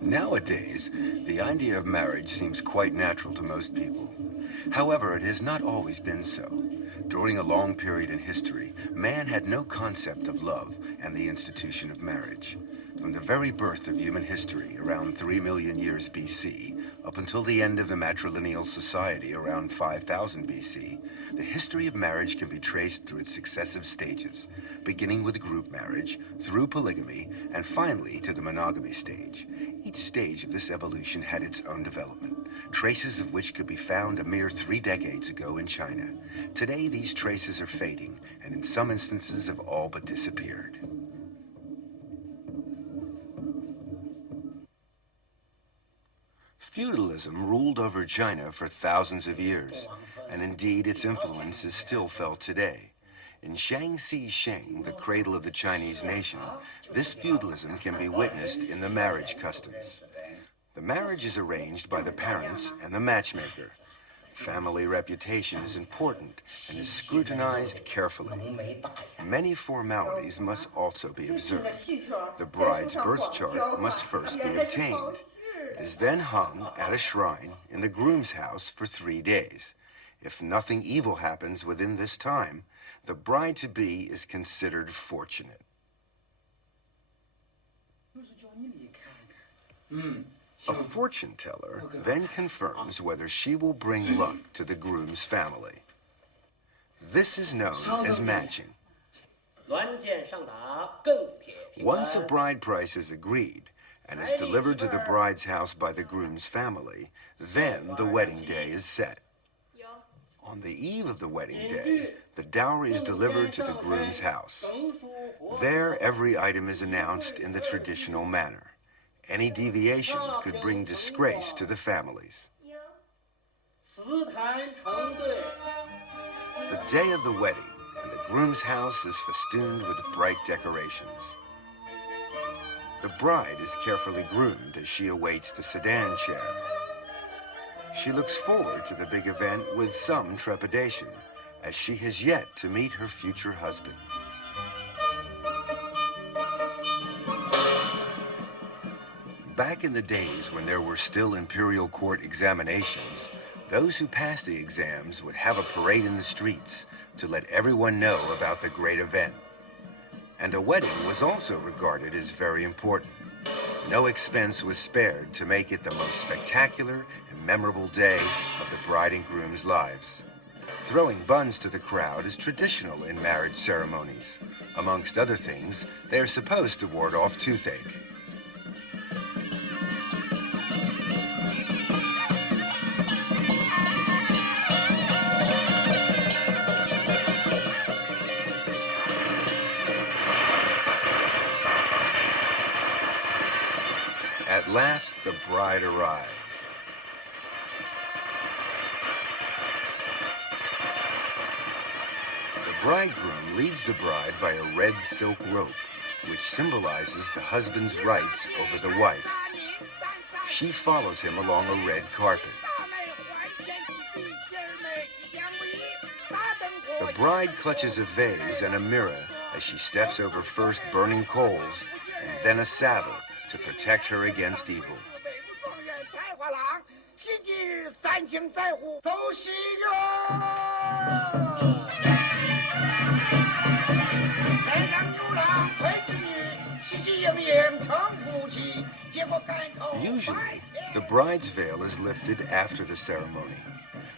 Nowadays, the idea of marriage seems quite natural to most people. However, it has not always been so. During a long period in history, man had no concept of love and the institution of marriage. From the very birth of human history, around 3 million years BC, up until the end of the matrilineal society around 5000 BC, the history of marriage can be traced through its successive stages, beginning with group marriage, through polygamy, and finally to the monogamy stage. Each stage of this evolution had its own development, traces of which could be found a mere 3 decades ago in China. Today, these traces are fading, and in some instances have all but disappeared. Feudalism ruled over China for thousands of years, and indeed its influence is still felt today. In Shaanxi Sheng, the cradle of the Chinese nation, this feudalism can be witnessed in the marriage customs. The marriage is arranged by the parents and the matchmaker. Family reputation is important and is scrutinized carefully. Many formalities must also be observed. The bride's birth chart must first be obtained. It is then hung at a shrine in the groom's house for 3 days. If nothing evil happens within this time, the bride-to-be is considered fortunate. A fortune teller then confirms whether she will bring luck to the groom's family. This is known as matching. Once a bride price is agreed and is delivered to the bride's house by the groom's family, then the wedding day is set. On the eve of the wedding day, the dowry is delivered to the groom's house. There, every item is announced in the traditional manner. Any deviation could bring disgrace to the families. The day of the wedding, and the groom's house is festooned with bright decorations. The bride is carefully groomed as she awaits the sedan chair. She looks forward to the big event with some trepidation, as she has yet to meet her future husband. Back in the days when there were still imperial court examinations, those who passed the exams would have a parade in the streets to let everyone know about the great event. And a wedding was also regarded as very important. No expense was spared to make it the most spectacular and memorable day of the bride and groom's lives. Throwing buns to the crowd is traditional in marriage ceremonies. Amongst other things, they are supposed to ward off toothache. At last, the bride arrives. The bridegroom leads the bride by a red silk rope, which symbolizes the husband's rights over the wife. She follows him along a red carpet. The bride clutches a vase and a mirror as she steps over first burning coals and then a saddle to protect her against evil. Usually, the bride's veil is lifted after the ceremony,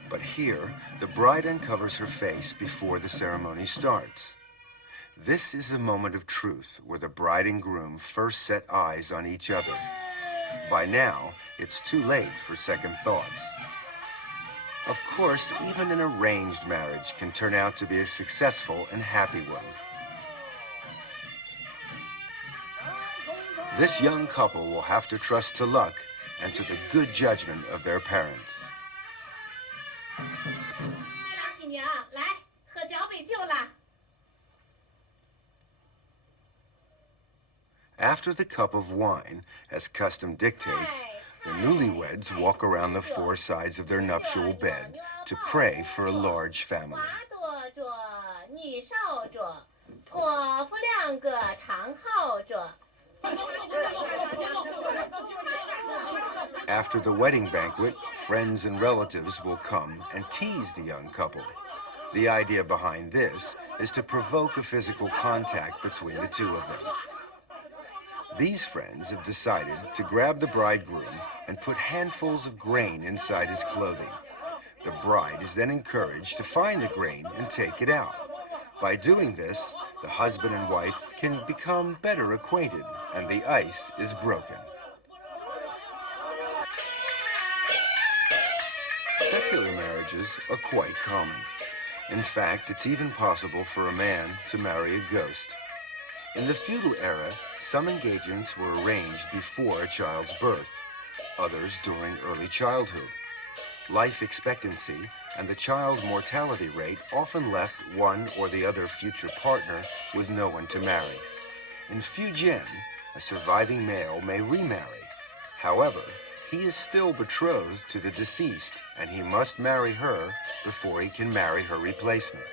but here, the bride uncovers her face before the ceremony starts. This is a moment of truth where the bride and groom first set eyes on each other. By now, it's too late for second thoughts. Of course, even an arranged marriage can turn out to be a successful and happy one. This young couple will have to trust to luck and to the good judgment of their parents. After the cup of wine, as custom dictates, the newlyweds walk around the four sides of their nuptial bed to pray for a large family. After the wedding banquet, friends and relatives will come and tease the young couple. The idea behind this is to provoke a physical contact between the two of them. These friends have decided to grab the bridegroom and put handfuls of grain inside his clothing. The bride is then encouraged to find the grain and take it out. By doing this, the husband and wife can become better acquainted and the ice is broken. Secular marriages are quite common. In fact, it's even possible for a man to marry a ghost. In the feudal era, some engagements were arranged before a child's birth, others during early childhood. Life expectancy and the child mortality rate often left one or the other future partner with no one to marry. In Fujian, a surviving male may remarry. However, he is still betrothed to the deceased, and he must marry her before he can marry her replacement.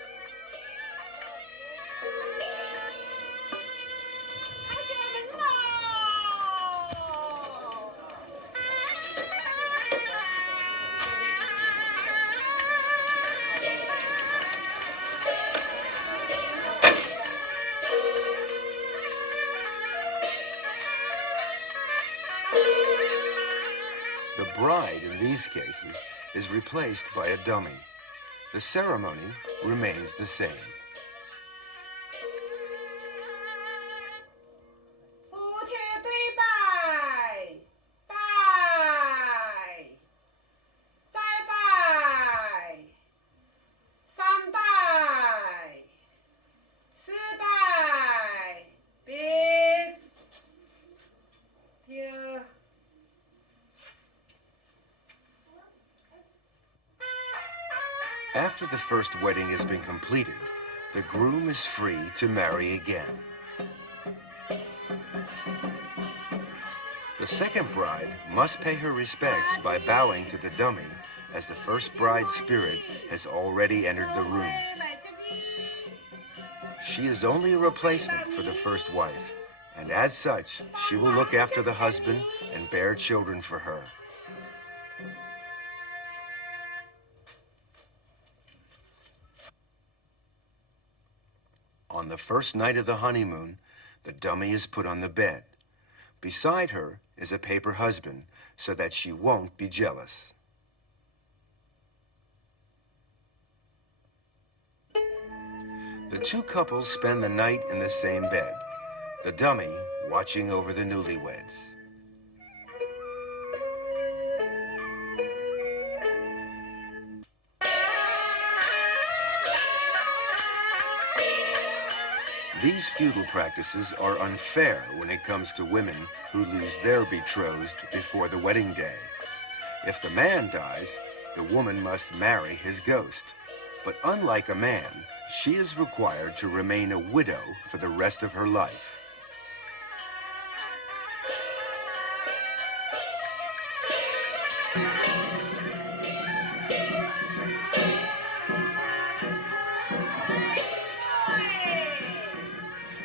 The bride, in these cases, is replaced by a dummy. The ceremony remains the same. After the first wedding has been completed, the groom is free to marry again. The second bride must pay her respects by bowing to the dummy, as the first bride's spirit has already entered the room. She is only a replacement for the first wife, and as such, she will look after the husband and bear children for her. On the first night of the honeymoon, the dummy is put on the bed. Beside her is a paper husband, so that she won't be jealous. The two couples spend the night in the same bed, the dummy watching over the newlyweds. These feudal practices are unfair when it comes to women who lose their betrothed before the wedding day. If the man dies, the woman must marry his ghost. But unlike a man, she is required to remain a widow for the rest of her life.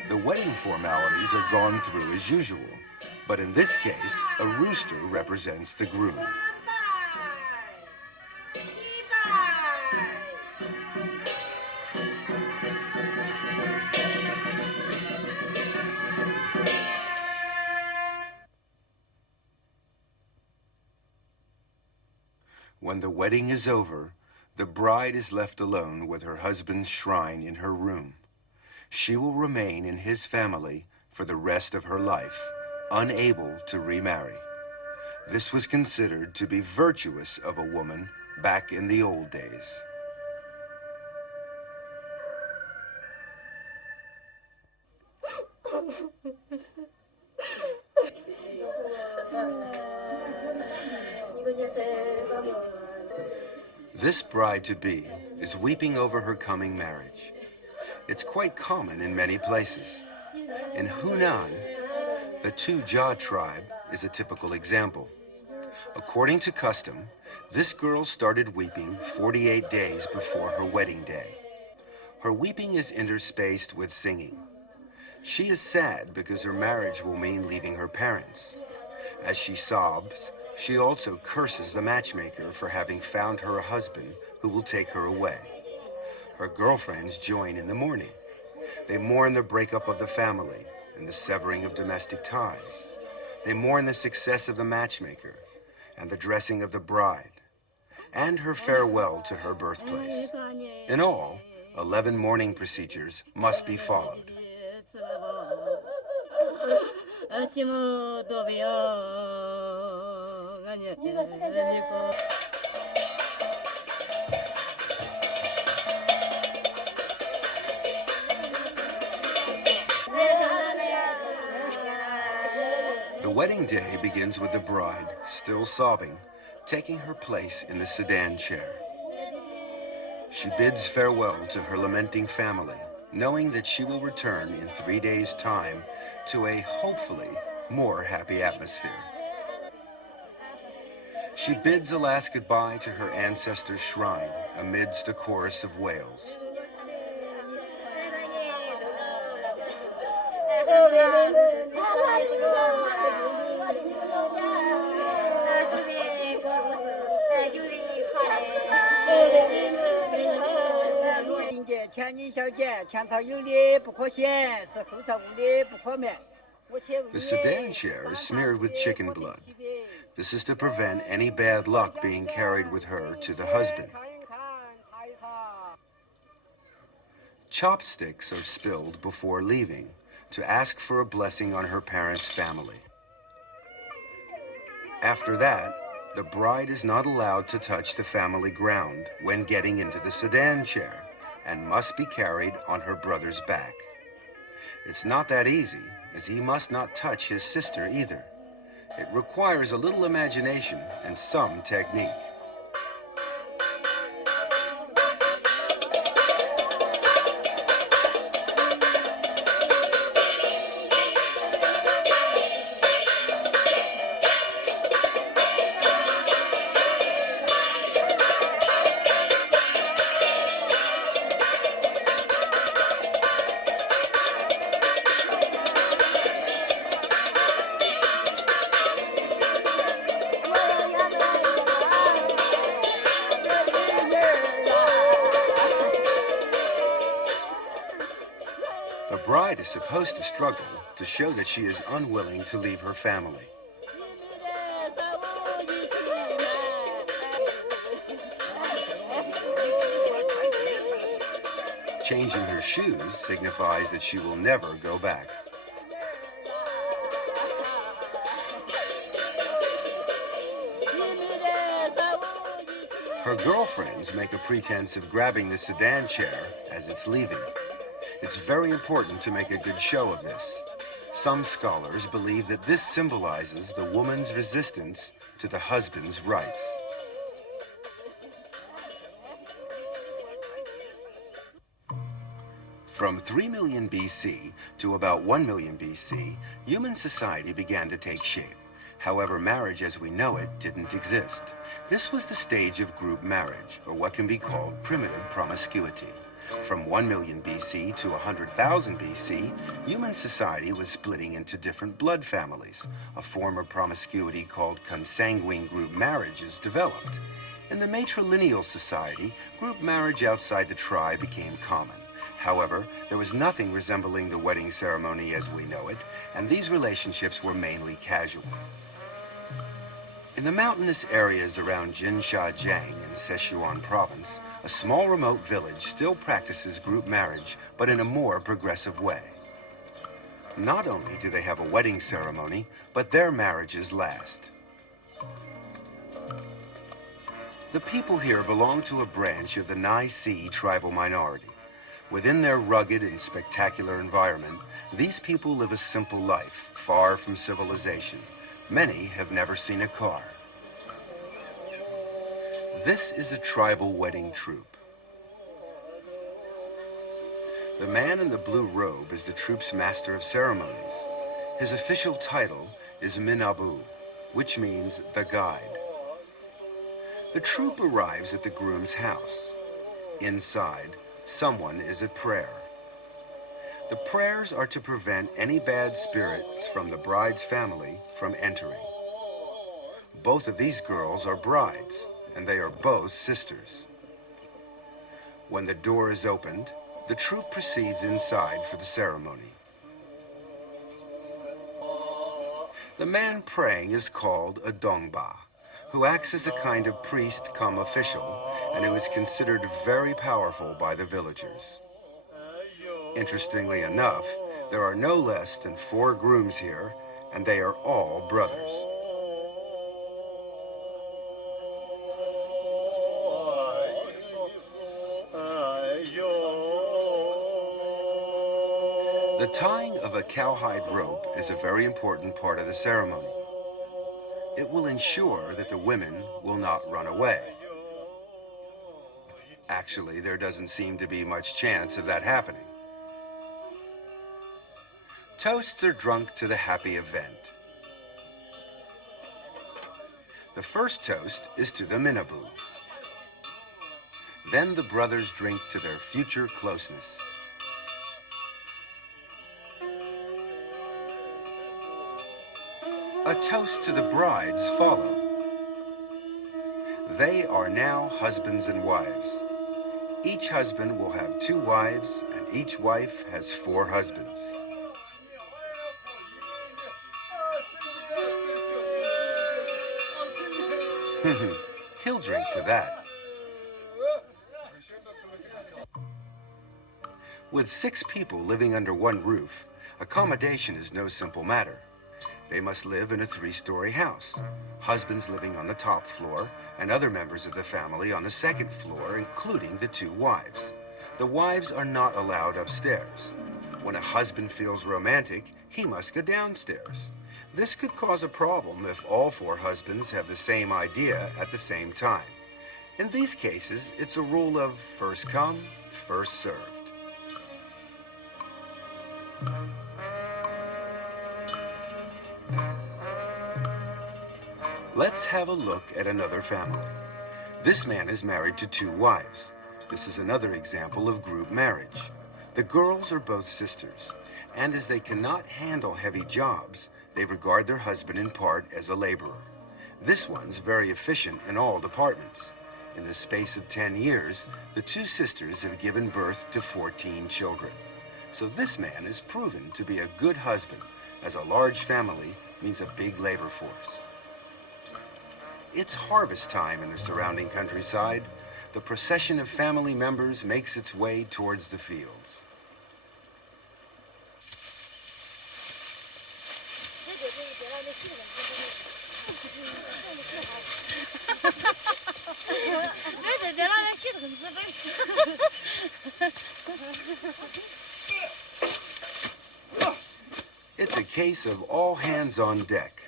The wedding formalities are gone through as usual, but in this case, a rooster represents the groom. When the wedding is over, the bride is left alone with her husband's shrine in her room. She will remain in his family for the rest of her life, unable to remarry. This was considered to be virtuous of a woman back in the old days. This bride-to-be is weeping over her coming marriage. It's quite common in many places. In Hunan, the Tu-Jia tribe is a typical example. According to custom, this girl started weeping 48 days before her wedding day. Her weeping is interspaced with singing. She is sad because her marriage will mean leaving her parents. As she sobs, she also curses the matchmaker for having found her a husband who will take her away. Her girlfriends join in the mourning. They mourn the breakup of the family and the severing of domestic ties. They mourn the success of the matchmaker and the dressing of the bride, and her farewell to her birthplace. In all, 11 mourning procedures must be followed. The wedding day begins with the bride, still sobbing, taking her place in the sedan chair. She bids farewell to her lamenting family, knowing that she will return in 3 days' time to a, hopefully, more happy atmosphere. She bids a last goodbye to her ancestors' shrine amidst a chorus of wails. The sedan chair is smeared with chicken blood. This is to prevent any bad luck being carried with her to the husband. Chopsticks are spilled before leaving to ask for a blessing on her parents' family. After that, the bride is not allowed to touch the family ground when getting into the sedan chair and must be carried on her brother's back. It's not that easy, as he must not touch his sister either. It requires a little imagination and some technique. The bride is supposed to struggle to show that she is unwilling to leave her family. Changing her shoes signifies that she will never go back. Her girlfriends make a pretense of grabbing the sedan chair as it's leaving. It's very important to make a good show of this. Some scholars believe that this symbolizes the woman's resistance to the husband's rights. From 3 million BC to about 1 million BC, human society began to take shape. However, marriage as we know it didn't exist. This was the stage of group marriage, or what can be called primitive promiscuity. From 1 million BC to 100,000 BC, human society was splitting into different blood families. A form of promiscuity called consanguine group marriages developed. In the matrilineal society, group marriage outside the tribe became common. However, there was nothing resembling the wedding ceremony as we know it, and these relationships were mainly casual. In the mountainous areas around Jinshajiang in Sichuan province, A small remote village still practices group marriage, but in a more progressive way. Not only do they have a wedding ceremony, but their marriages last. The people here belong to a branch of the Nye tribal minority. Within their rugged and spectacular environment, these people live a simple life, far from civilization. Many have never seen a car. This is a tribal wedding troupe. The man in the blue robe is the troupe's master of ceremonies. His official title is Minabu, which means the guide. The troupe arrives at the groom's house. Inside, someone is at prayer. The prayers are to prevent any bad spirits from the bride's family from entering. Both of these girls are brides, and they are both sisters. When the door is opened, the troupe proceeds inside for the ceremony. The man praying is called a dongba, who acts as a kind of priest cum official, and who is considered very powerful by the villagers. Interestingly enough, there are no less than 4 grooms here, and they are all brothers. The tying of a cowhide rope is a very important part of the ceremony. It will ensure that the women will not run away. Actually, there doesn't seem to be much chance of that happening. Toasts are drunk to the happy event. The first toast is to the Minabu. Then the brothers drink to their future closeness. A toast to the brides follow. They are now husbands and wives. Each husband will have 2 wives, and each wife has 4 husbands. He'll drink to that. With 6 people living under one roof, accommodation is no simple matter. They must live in a 3-story house, husbands living on the top floor, and other members of the family on the 2nd floor, including the 2 wives. The wives are not allowed upstairs. When a husband feels romantic, he must go downstairs. This could cause a problem if all 4 husbands have the same idea at the same time. In these cases, it's a rule of first come, first served. Let's have a look at another family. This man is married to 2 wives. This is another example of group marriage. The girls are both sisters, and as they cannot handle heavy jobs, they regard their husband in part as a laborer. This one's very efficient in all departments. In the space of 10 years, the 2 sisters have given birth to 14 children. So this man is proven to be a good husband, as a large family means a big labor force. It's harvest time in the surrounding countryside. The procession of family members makes its way towards the fields. It's a case of all hands on deck.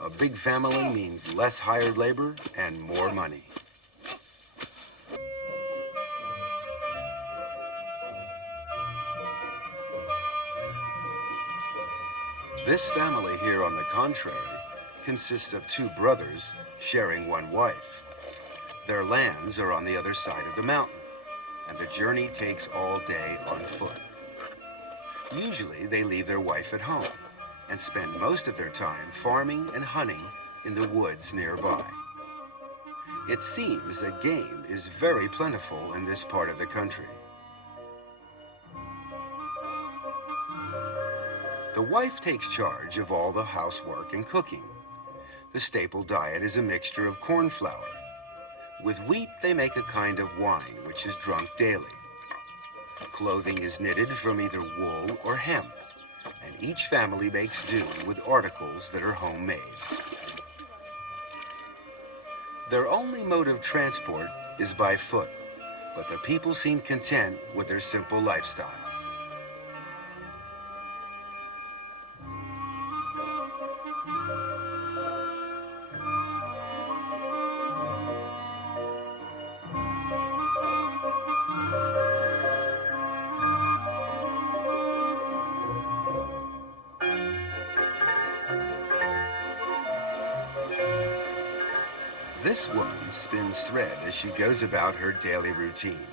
A big family means less hired labor and more money. This family here, on the contrary, consists of 2 brothers sharing 1 wife. Their lands are on the other side of the mountain, and the journey takes all day on foot. Usually they leave their wife at home and spend most of their time farming and hunting in the woods nearby. It seems that game is very plentiful in this part of the country. The wife takes charge of all the housework and cooking. The staple diet is a mixture of corn flour. With wheat, they make a kind of wine, which which is drunk daily. Clothing is knitted from either wool or hemp, and each family makes do with articles that are homemade. Their only mode of transport is by foot, but the people seem content with their simple lifestyle. This woman spins thread as she goes about her daily routine.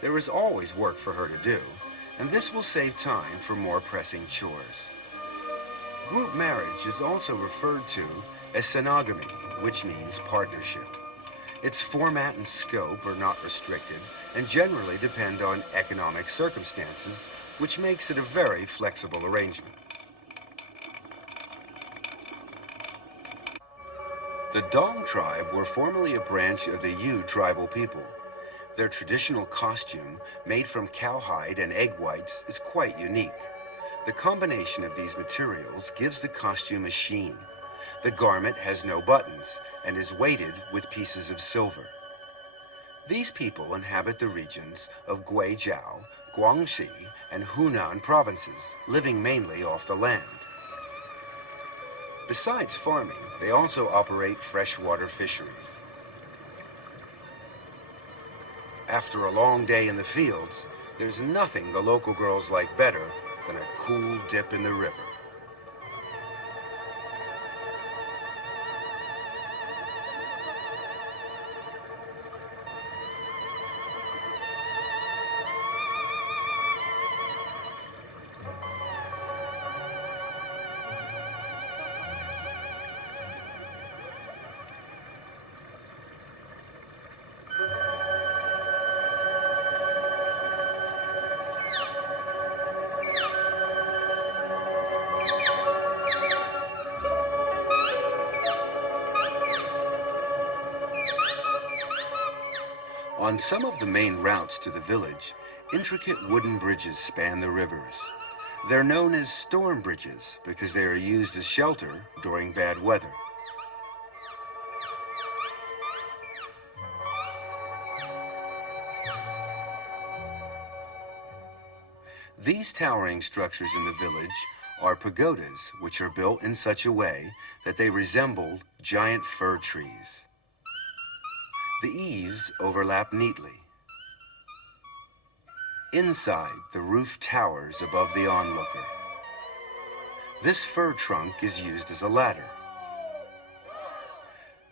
There is always work for her to do, and this will save time for more pressing chores. Group marriage is also referred to as synogamy, which means partnership. Its format and scope are not restricted and generally depend on economic circumstances, which makes it a very flexible arrangement. The Dong tribe were formerly a branch of the Yu tribal people. Their traditional costume, made from cowhide and egg whites, is quite unique. The combination of these materials gives the costume a sheen. The garment has no buttons and is weighted with pieces of silver. These people inhabit the regions of Guizhou, Guangxi, and Hunan provinces, living mainly off the land. Besides farming, they also operate freshwater fisheries. After a long day in the fields, there's nothing the local girls like better than a cool dip in the river. On some of the main routes to the village, intricate wooden bridges span the rivers. They're known as storm bridges because they are used as shelter during bad weather. These towering structures in the village are pagodas, which are built in such a way that they resemble giant fir trees. The eaves overlap neatly. Inside, the roof towers above the onlooker. This fir trunk is used as a ladder.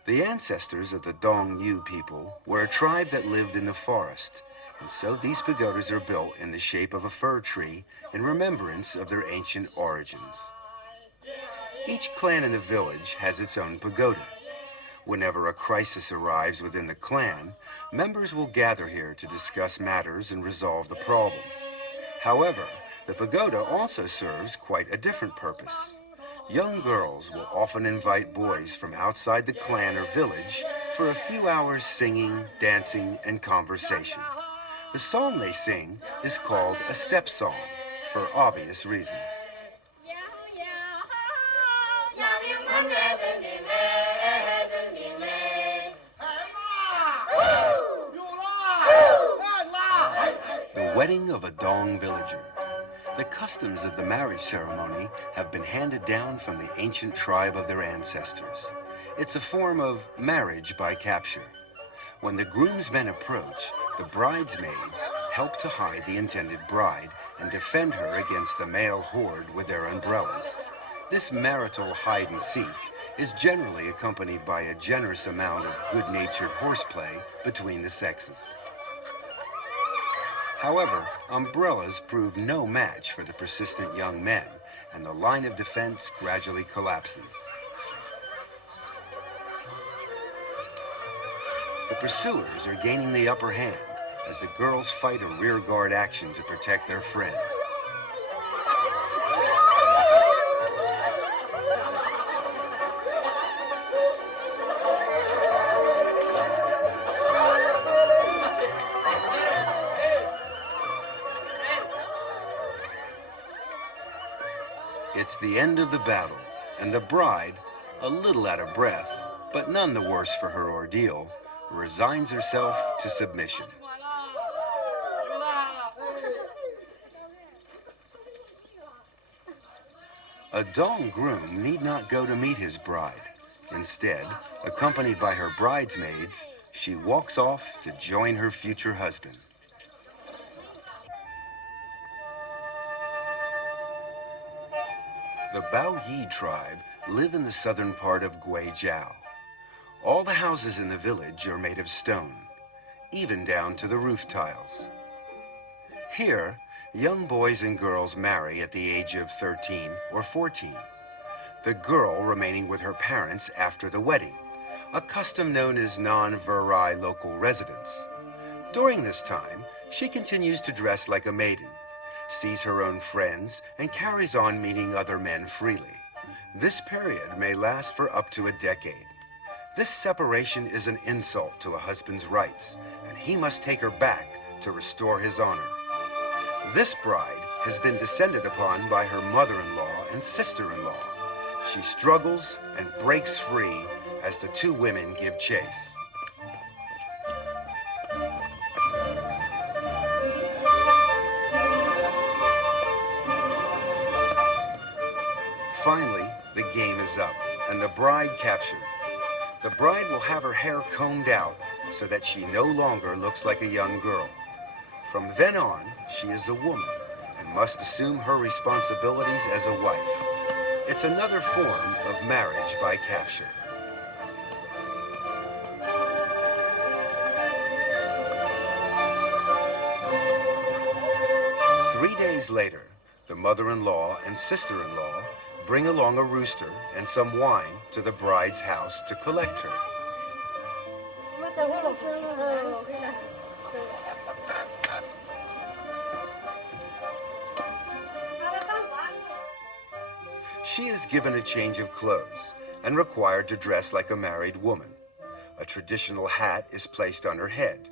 The ancestors of the Dong Yu people were a tribe that lived in the forest, and so these pagodas are built in the shape of a fir tree in remembrance of their ancient origins. Each clan in the village has its own pagoda. Whenever a crisis arrives within the clan, members will gather here to discuss matters and resolve the problem. However, the pagoda also serves quite a different purpose. Young girls will often invite boys from outside the clan or village for a few hours singing, dancing, and conversation. The song they sing is called a step song, for obvious reasons. The wedding of a Dong villager. The customs of the marriage ceremony have been handed down from the ancient tribe of their ancestors. It's a form of marriage by capture. When the groomsmen approach, the bridesmaids help to hide the intended bride and defend her against the male horde with their umbrellas. This marital hide-and-seek is generally accompanied by a generous amount of good-natured horseplay between the sexes. However, umbrellas prove no match for the persistent young men, and the line of defense gradually collapses. The pursuers are gaining the upper hand as the girls fight a rearguard action to protect their friend. It's the end of the battle, and the bride, a little out of breath, but none the worse for her ordeal, resigns herself to submission. A dong groom need not go to meet his bride. Instead, accompanied by her bridesmaids, she walks off to join her future husband. The Bao Yi tribe live in the southern part of Guizhou. All the houses in the village are made of stone, even down to the roof tiles. Here, young boys and girls marry at the age of 13 or 14, the girl remaining with her parents after the wedding, a custom known as non-virile local residence. During this time, she continues to dress like a maiden, sees her own friends, and carries on meeting other men freely. This period may last for up to a decade. This separation is an insult to a husband's rights, and he must take her back to restore his honor. This bride has been descended upon by her mother-in-law and sister-in-law. She struggles and breaks free as the two women give chase. Finally, the game is up and the bride captured. The bride will have her hair combed out so that she no longer looks like a young girl. From then on, she is a woman and must assume her responsibilities as a wife. It's another form of marriage by capture. Three days later, the mother-in-law and sister-in-law bring along a rooster and some wine to the bride's house to collect her. She is given a change of clothes and required to dress like a married woman. A traditional hat is placed on her head.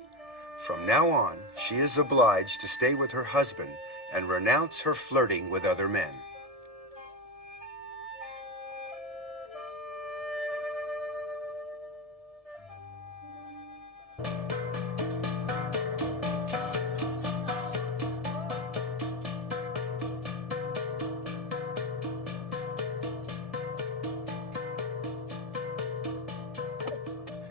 From now on, she is obliged to stay with her husband and renounce her flirting with other men.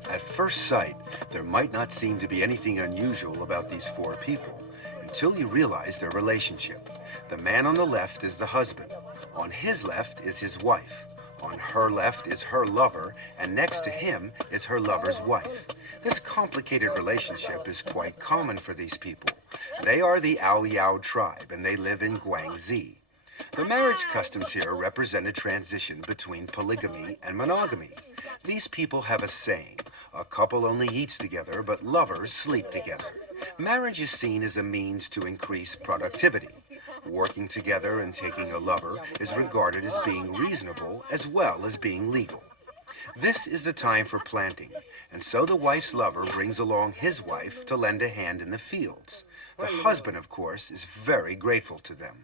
At first sight, there might not seem to be anything unusual about these four people until you realize their relationship. The man on the left is the husband. On his left is his wife. On her left is her lover, and next to him is her lover's wife. This complicated relationship is quite common for these people. They are the Ao Yao tribe, and they live in Guangxi. The marriage customs here represent a transition between polygamy and monogamy. These people have a saying, a couple only eats together, but lovers sleep together. Marriage is seen as a means to increase productivity. Working together and taking a lover is regarded as being reasonable as well as being legal. This is the time for planting, and so the wife's lover brings along his wife to lend a hand in the fields. The husband, of course, is very grateful to them.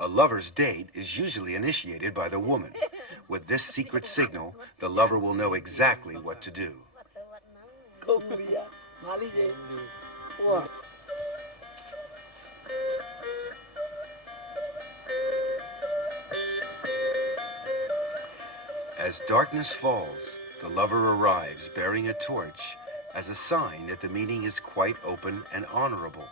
A lover's date is usually initiated by the woman. With this secret signal, the lover will know exactly what to do. As darkness falls, the lover arrives bearing a torch as a sign that the meeting is quite open and honorable.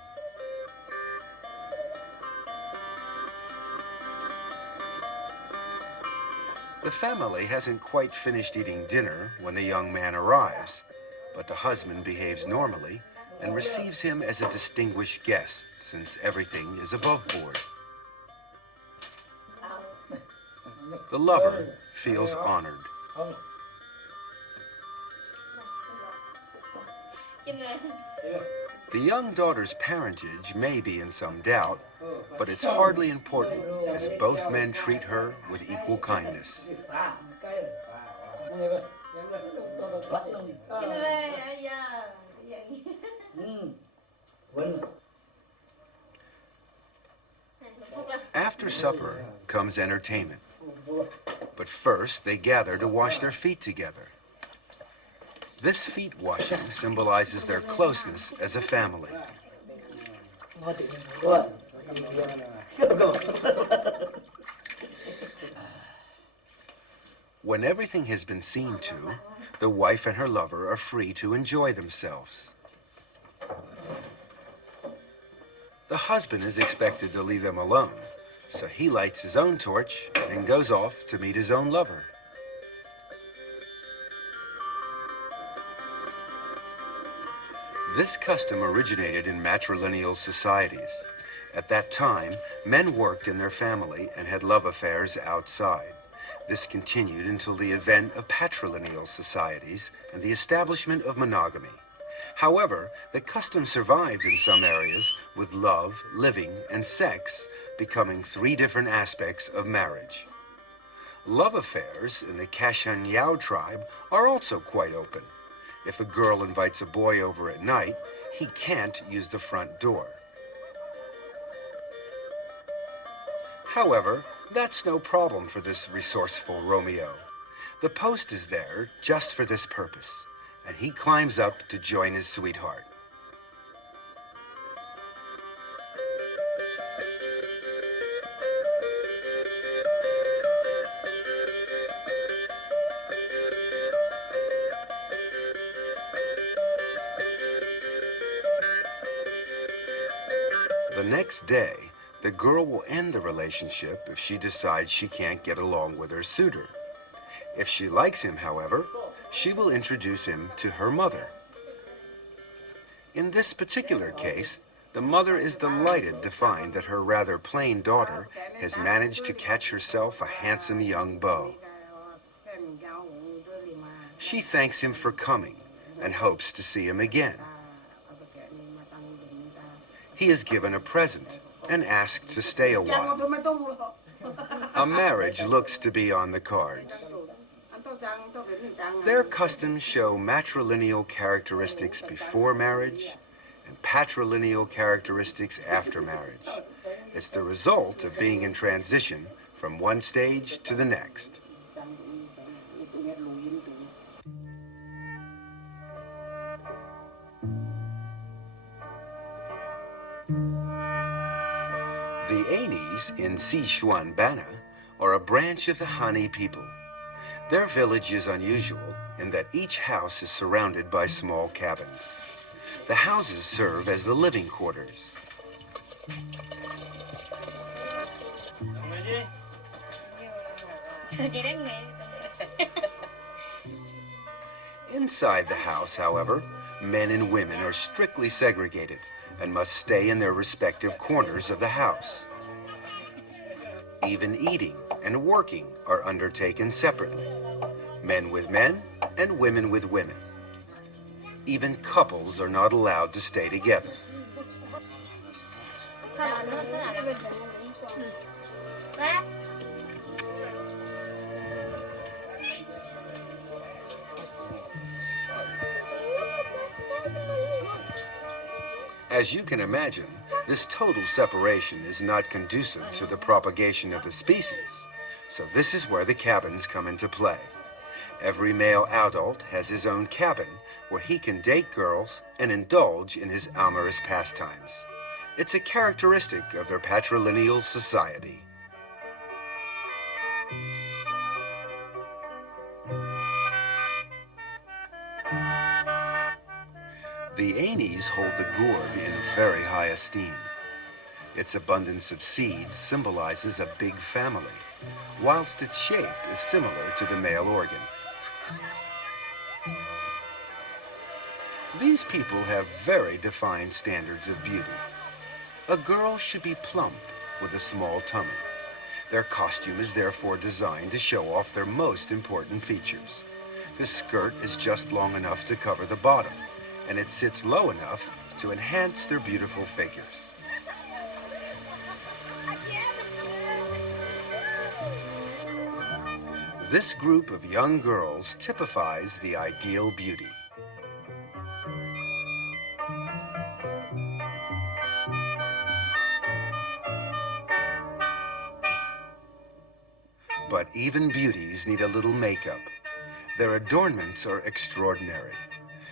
The family hasn't quite finished eating dinner when the young man arrives, but the husband behaves normally and receives him as a distinguished guest since everything is above board. The lover feels honored. The young daughter's parentage may be in some doubt, but it's hardly important as both men treat her with equal kindness. After supper comes entertainment. But first, they gather to wash their feet together. This feet washing symbolizes their closeness as a family. When everything has been seen to, the wife and her lover are free to enjoy themselves. The husband is expected to leave them alone, so he lights his own torch and goes off to meet his own lover. This custom originated in matrilineal societies. At that time, men worked in their family and had love affairs outside. This continued until the advent of patrilineal societies and the establishment of monogamy. However, the custom survived in some areas, with love, living, and sex becoming three different aspects of marriage. Love affairs in the Kashanyao tribe are also quite open. If a girl invites a boy over at night, he can't use the front door. However, that's no problem for this resourceful Romeo. The post is there just for this purpose, and he climbs up to join his sweetheart. The next day, the girl will end the relationship if she decides she can't get along with her suitor. If she likes him, however, she will introduce him to her mother. In this particular case, the mother is delighted to find that her rather plain daughter has managed to catch herself a handsome young beau. She thanks him for coming and hopes to see him again. He is given a present and asked to stay a while. A marriage looks to be on the cards. Their customs show matrilineal characteristics before marriage and patrilineal characteristics after marriage. It's the result of being in transition from one stage to the next. The Anis in Sichuan Bana are a branch of the Han people. Their village is unusual in that each house is surrounded by small cabins. The houses serve as the living quarters. Inside the house, however, men and women are strictly segregated and must stay in their respective corners of the house. Even eating and working are undertaken separately, men with men and women with women. Even couples are not allowed to stay together. As you can imagine, this total separation is not conducive to the propagation of the species, so this is where the cabins come into play. Every male adult has his own cabin where he can date girls and indulge in his amorous pastimes. It's a characteristic of their patrilineal society. The Anis hold the gourd in very high esteem. Its abundance of seeds symbolizes a big family, whilst its shape is similar to the male organ. These people have very defined standards of beauty. A girl should be plump with a small tummy. Their costume is therefore designed to show off their most important features. The skirt is just long enough to cover the bottom, and it sits low enough to enhance their beautiful figures. This group of young girls typifies the ideal beauty. But even beauties need a little makeup. Their adornments are extraordinary.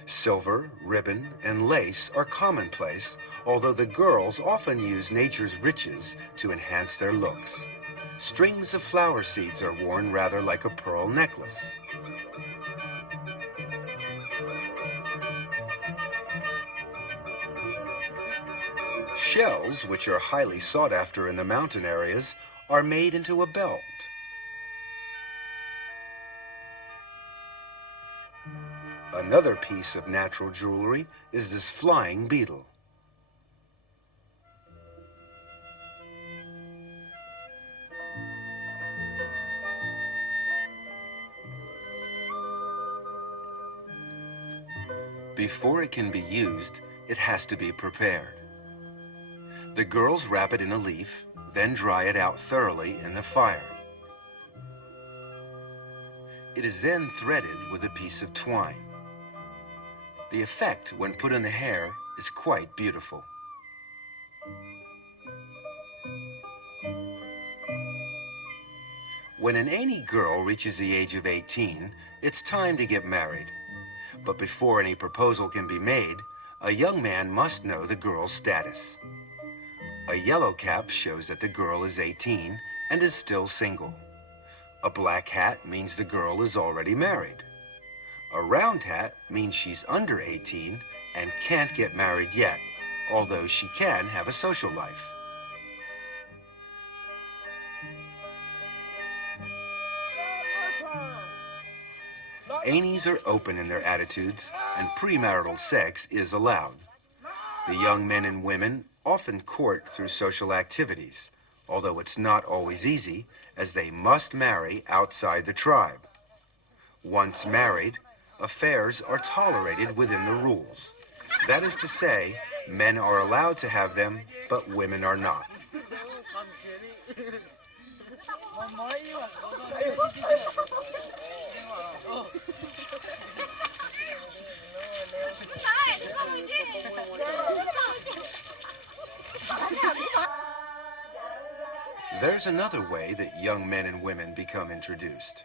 Silver, ribbon, and lace are commonplace, although the girls often use nature's riches to enhance their looks. Strings of flower seeds are worn rather like a pearl necklace. Shells, which are highly sought after in the mountain areas, are made into a belt. Another piece of natural jewelry is this flying beetle. Before it can be used, it has to be prepared. The girls wrap it in a leaf, then dry it out thoroughly in the fire. It is then threaded with a piece of twine. The effect, when put in the hair, is quite beautiful. When an any girl reaches the age of 18, it's time to get married. But before any proposal can be made, a young man must know the girl's status. A yellow cap shows that the girl is 18 and is still single. A black hat means the girl is already married. A round hat means she's under 18 and can't get married yet, although she can have a social life. Ainies are open in their attitudes, and premarital sex is allowed. The young men and women often court through social activities, although it's not always easy, as they must marry outside the tribe. Once married, affairs are tolerated within the rules. That is to say, men are allowed to have them, but women are not. There's another way that young men and women become introduced.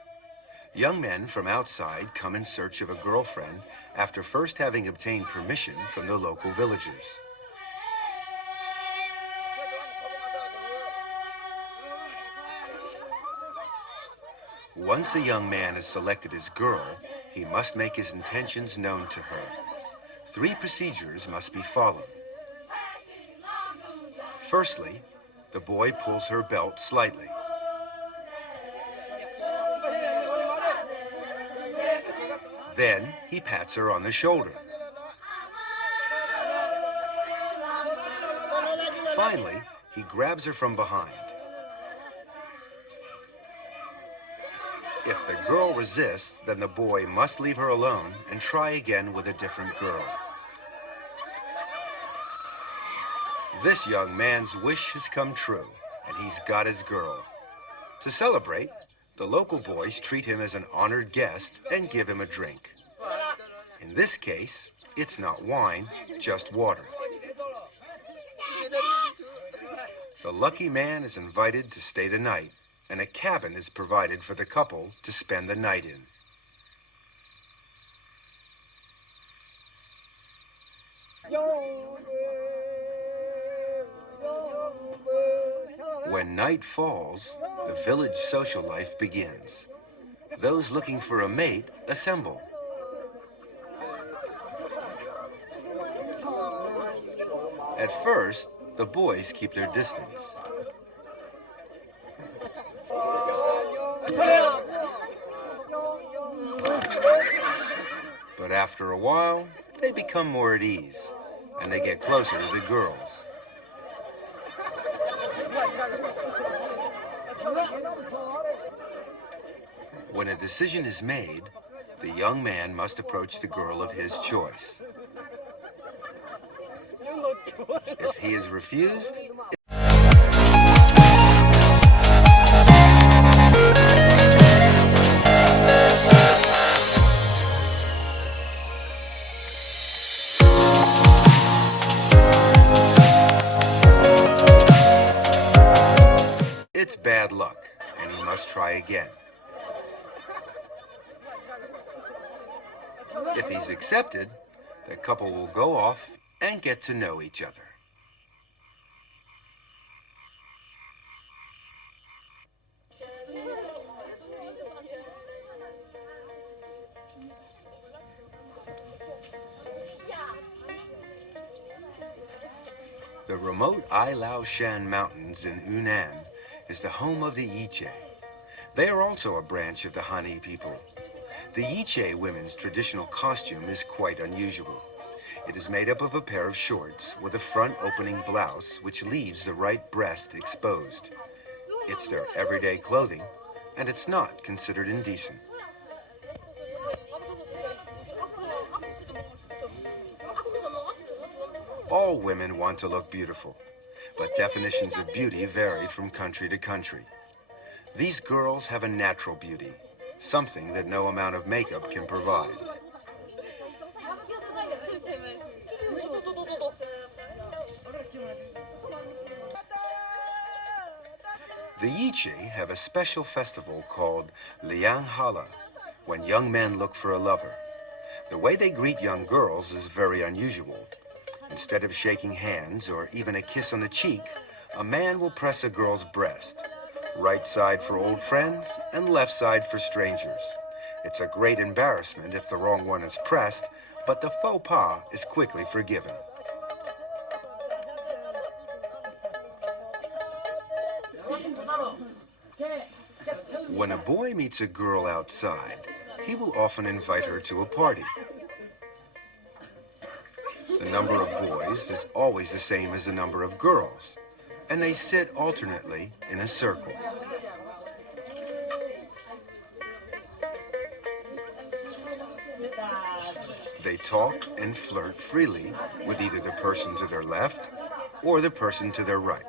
Young men from outside come in search of a girlfriend after first having obtained permission from the local villagers. Once a young man has selected his girl, he must make his intentions known to her. 3 procedures must be followed. Firstly, the boy pulls her belt slightly. Then he pats her on the shoulder. Finally, he grabs her from behind. If the girl resists, then the boy must leave her alone and try again with a different girl. This young man's wish has come true, and he's got his girl. To celebrate, the local boys treat him as an honored guest and give him a drink. In this case, it's not wine, just water. The lucky man is invited to stay the night, and a cabin is provided for the couple to spend the night in. When night falls, the village social life begins. Those looking for a mate assemble. At first, the boys keep their distance. But after a while, they become more at ease, and they get closer to the girls. When a decision is made, the young man must approach the girl of his choice. If he is refused, it's bad luck, and he must try again. If he's accepted, the couple will go off and get to know each other. The remote Ai Lao Shan Mountains in Yunnan is the home of the Yiche. They are also a branch of the Han people. The Yiche women's traditional costume is quite unusual. It is made up of a pair of shorts with a front opening blouse which leaves the right breast exposed. It's their everyday clothing, and it's not considered indecent. All women want to look beautiful, but definitions of beauty vary from country to country. These girls have a natural beauty, something that no amount of makeup can provide. The Yiche have a special festival called Liang Hala, when young men look for a lover. The way they greet young girls is very unusual. Instead of shaking hands or even a kiss on the cheek, a man will press a girl's breast. Right side for old friends and left side for strangers. It's a great embarrassment if the wrong one is pressed, but the faux pas is quickly forgiven. When a boy meets a girl outside, he will often invite her to a party. The number of boys is always the same as the number of girls, and they sit alternately in a circle. They talk and flirt freely with either the person to their left or the person to their right.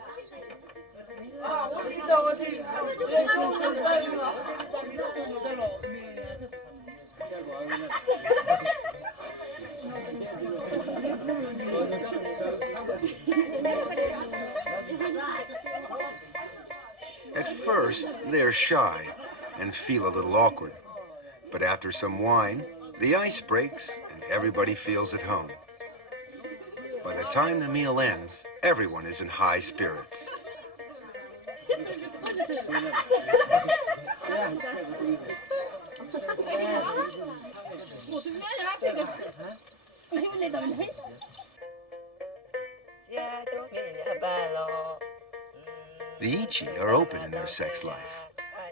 At first, they're shy and feel a little awkward. But after some wine, the ice breaks and everybody feels at home. By the time the meal ends, everyone is in high spirits. The Yiche are open in their sex life.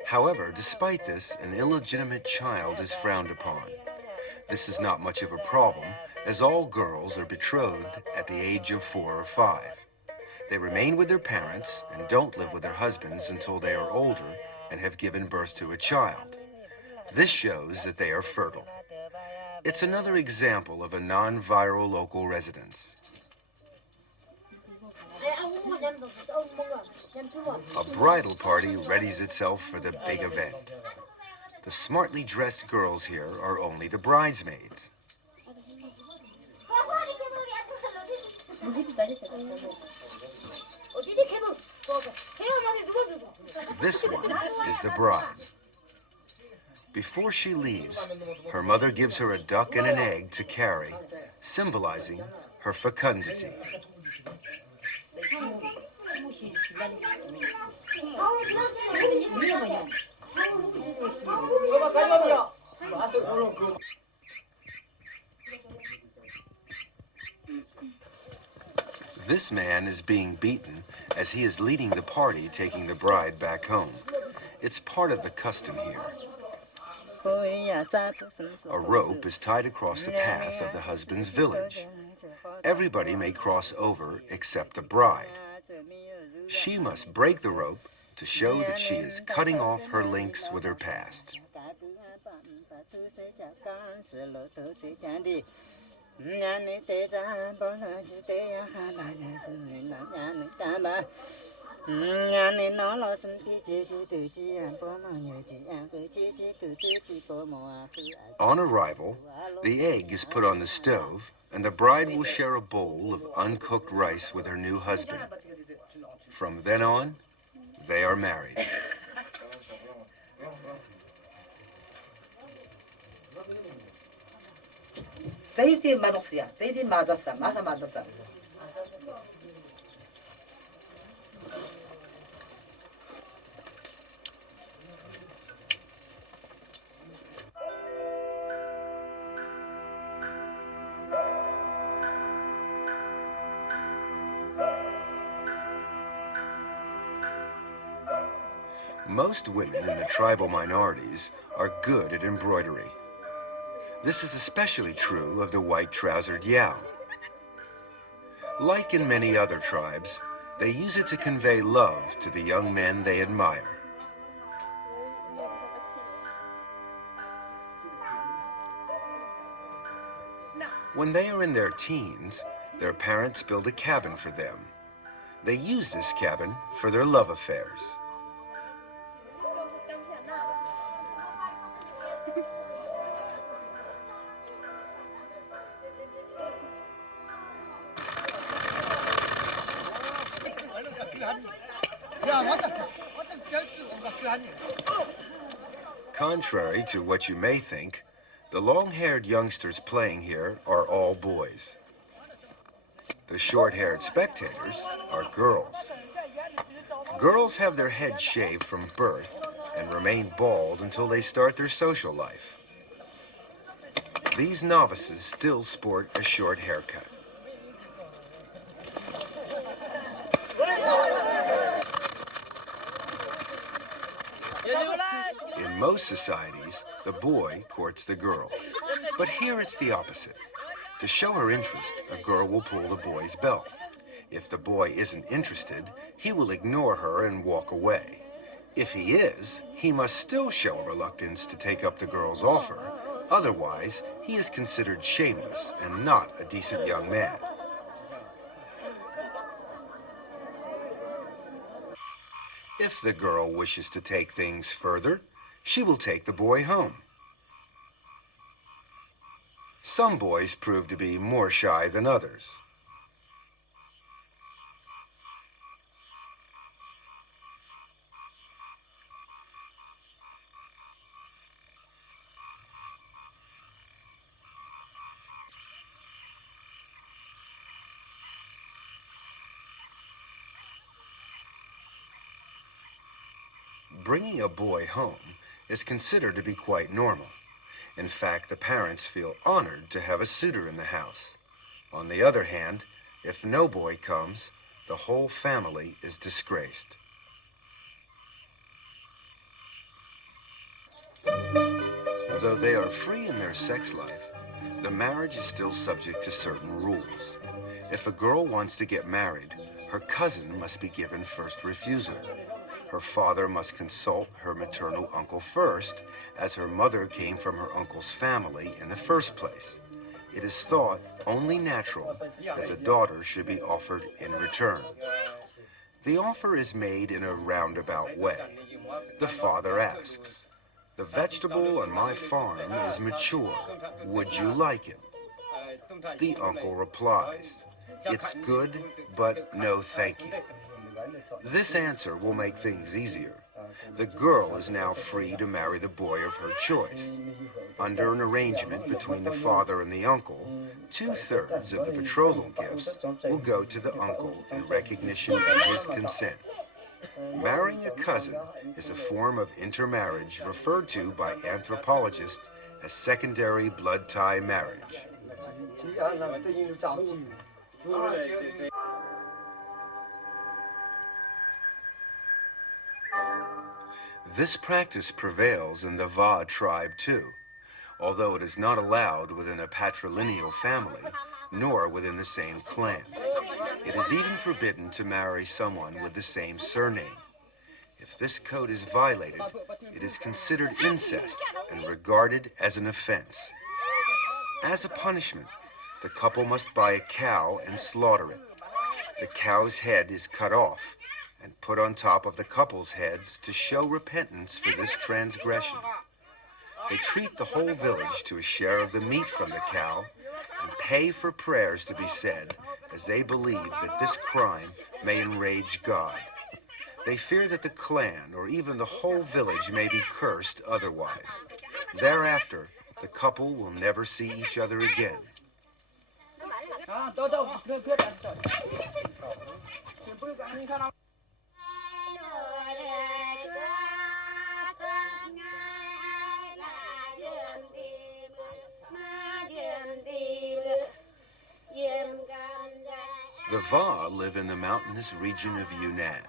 However, despite this, an illegitimate child is frowned upon. This is not much of a problem, as all girls are betrothed at the age of 4 or 5. They remain with their parents and don't live with their husbands until they are older and have given birth to a child. This shows that they are fertile. It's another example of a non-viral local residence. A bridal party readies itself for the big event. The smartly dressed girls here are only the bridesmaids. This one is the bride. Before she leaves, her mother gives her a duck and an egg to carry, symbolizing her fecundity. This man is being beaten as he is leading the party taking the bride back home. It's part of the custom here. A rope is tied across the path of the husband's village. Everybody may cross over except the bride. She must break the rope to show that she is cutting off her links with her past. On arrival, the egg is put on the stove, and the bride will share a bowl of uncooked rice with her new husband. From then on, they are married. 这一点没东西啊，这一点马着什，马上马着什。 Most women in the tribal minorities are good at embroidery. This is especially true of the white-trousered Yao. Like in many other tribes, they use it to convey love to the young men they admire. When they are in their teens, their parents build a cabin for them. They use this cabin for their love affairs. Contrary to what you may think, the long-haired youngsters playing here are all boys. The short-haired spectators are girls. Girls have their heads shaved from birth and remain bald until they start their social life. These novices still sport a short haircut. In most societies, the boy courts the girl. But here it's the opposite. To show her interest, a girl will pull the boy's belt. If the boy isn't interested, he will ignore her and walk away. If he is, he must still show a reluctance to take up the girl's offer. Otherwise, he is considered shameless and not a decent young man. If the girl wishes to take things further, she will take the boy home. Some boys prove to be more shy than others. Bringing a boy home is considered to be quite normal. In fact, the parents feel honored to have a suitor in the house. On the other hand, if no boy comes, the whole family is disgraced. Though they are free in their sex life, the marriage is still subject to certain rules. If a girl wants to get married, her cousin must be given first refusal. Her father must consult her maternal uncle first, as her mother came from her uncle's family in the first place. It is thought only natural that the daughter should be offered in return. The offer is made in a roundabout way. The father asks, "The vegetable on my farm is mature. Would you like it?" The uncle replies, "It's good, but no thank you." This answer will make things easier. The girl is now free to marry the boy of her choice. Under an arrangement between the father and the uncle, 2/3 of the betrothal gifts will go to the uncle in recognition of his consent. Marrying a cousin is a form of intermarriage referred to by anthropologists as secondary blood tie marriage. This practice prevails in the Va tribe too, although it is not allowed within a patrilineal family, nor within the same clan. It is even forbidden to marry someone with the same surname. If this code is violated, it is considered incest and regarded as an offense. As a punishment, the couple must buy a cow and slaughter it. The cow's head is cut off and put on top of the couple's heads to show repentance for this transgression. They treat the whole village to a share of the meat from the cow and pay for prayers to be said, as they believe that this crime may enrage God. They fear that the clan or even the whole village may be cursed otherwise. Thereafter, the couple will never see each other again. The Va live in the mountainous region of Yunnan.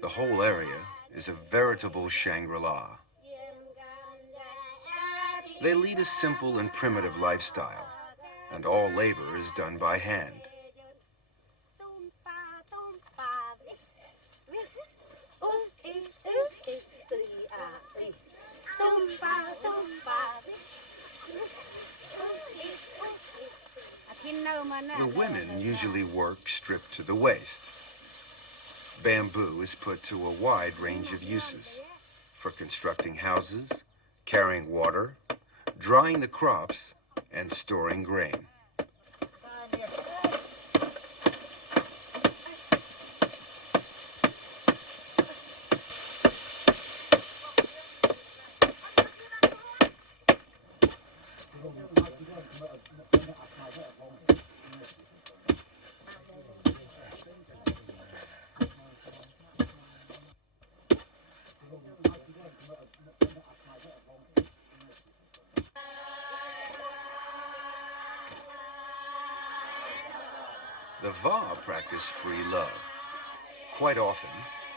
The whole area is a veritable Shangri-La. They lead a simple and primitive lifestyle, and all labor is done by hand. The women usually work stripped to the waist. Bamboo is put to a wide range of uses: for constructing houses, carrying water, drying the crops, and storing grain. The Va practice free love. Quite often,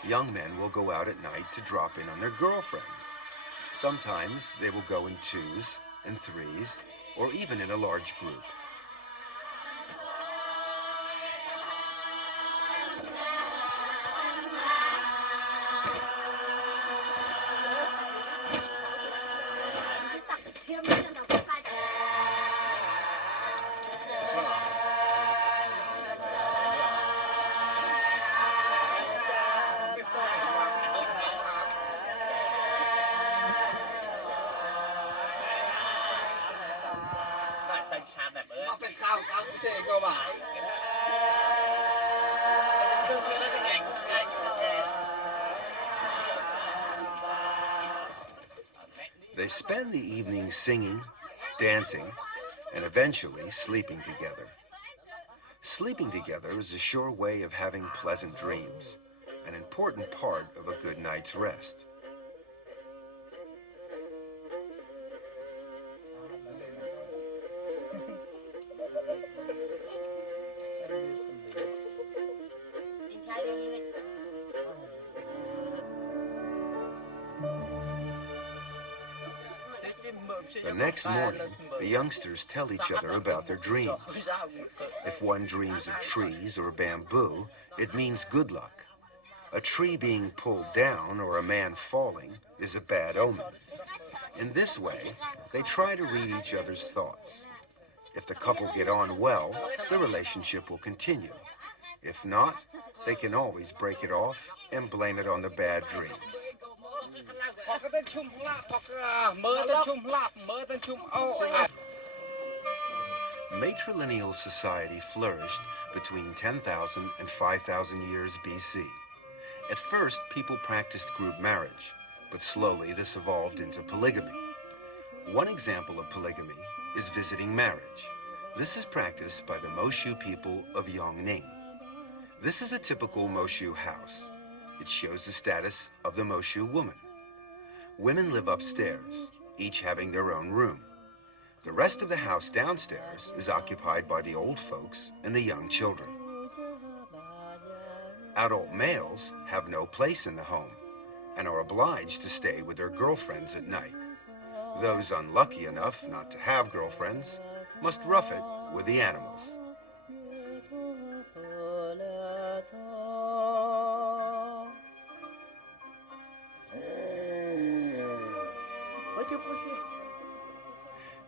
young men will go out at night to drop in on their girlfriends. Sometimes they will go in twos and threes, or even in a large group. They spend the evening singing, dancing, and eventually sleeping together. Sleeping together is a sure way of having pleasant dreams, an important part of a good night's rest. The next morning, the youngsters tell each other about their dreams. If one dreams of trees or bamboo, it means good luck. A tree being pulled down or a man falling is a bad omen. In this way, they try to read each other's thoughts. If the couple get on well, the relationship will continue. If not, they can always break it off and blame it on the bad dreams. Matrilineal society flourished between 10,000 and 5,000 years BC. At first, people practiced group marriage, but slowly this evolved into polygamy. One example of polygamy is visiting marriage. This is practiced by the Moshu people of Yongning. This is a typical Moshu house. It shows the status of the Moshu woman. Women live upstairs, each having their own room. The rest of the house downstairs is occupied by the old folks and the young children. Adult males have no place in the home and are obliged to stay with their girlfriends at night. Those unlucky enough not to have girlfriends must rough it with the animals.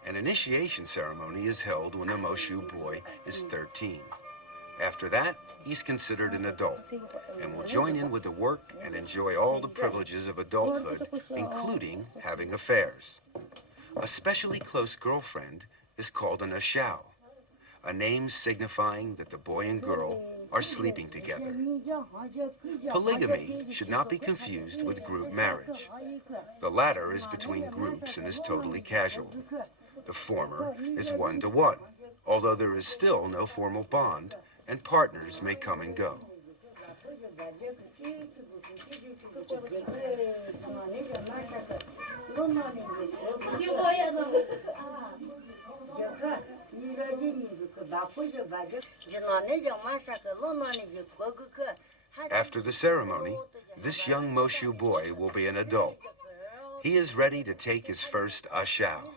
An initiation ceremony is held when a Moshu boy is 13. After that, he's considered an adult and will join in with the work and enjoy all the privileges of adulthood, including having affairs. A specially close girlfriend is called an ashao, a name signifying that the boy and girl are sleeping together. Polygamy should not be confused with group marriage. The latter is between groups and is totally casual. The former is one-to-one, although there is still no formal bond and partners may come and go. After the ceremony, this young Moshu boy will be an adult. He is ready to take his first ashao.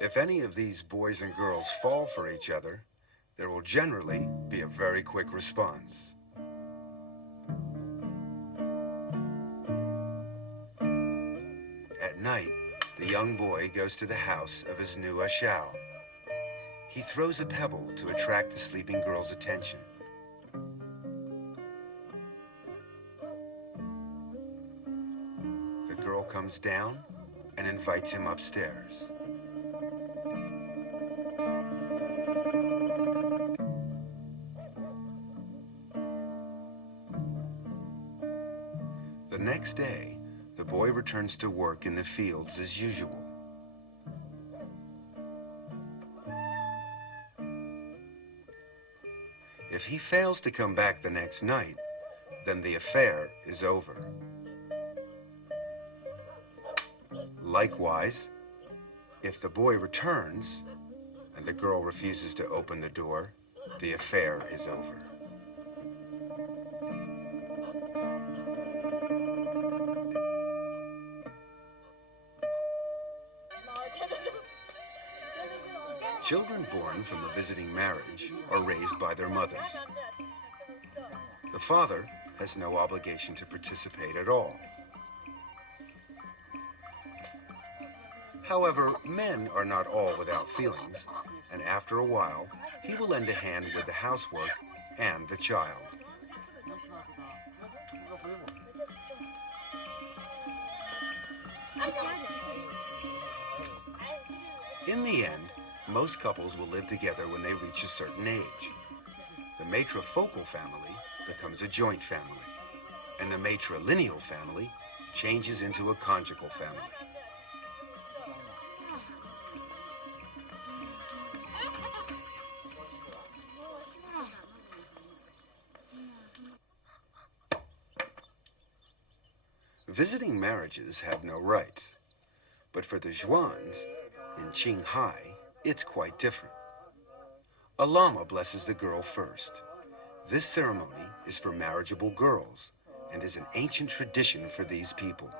If any of these boys and girls fall for each other, there will generally be a very quick response. At night, the young boy goes to the house of his new ashao. He throws a pebble to attract the sleeping girl's attention. The girl comes down and invites him upstairs. The next day, the boy returns to work in the fields as usual. If he fails to come back the next night, then the affair is over. Likewise, if the boy returns and the girl refuses to open the door, the affair is over. Children born from a visiting marriage are raised by their mothers. The father has no obligation to participate at all. However, men are not all without feelings, and after a while, he will lend a hand with the housework and the child. In the end, most couples will live together when they reach a certain age. The matrifocal family becomes a joint family, and the matrilineal family changes into a conjugal family. Visiting marriages have no rights, but for the Zhuans in Qinghai, it's quite different. A lama blesses the girl first. This ceremony is for marriageable girls and is an ancient tradition for these people.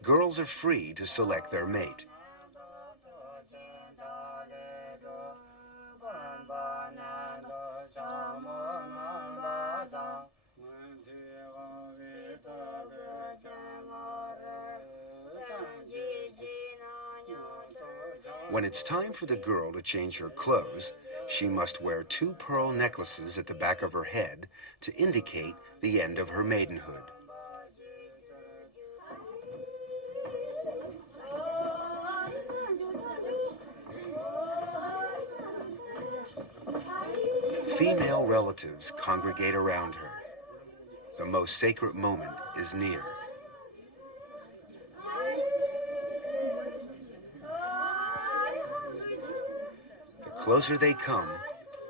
Girls are free to select their mate. When it's time for the girl to change her clothes, she must wear 2 pearl necklaces at the back of her head to indicate the end of her maidenhood. Female relatives congregate around her. The most sacred moment is near. The closer they come,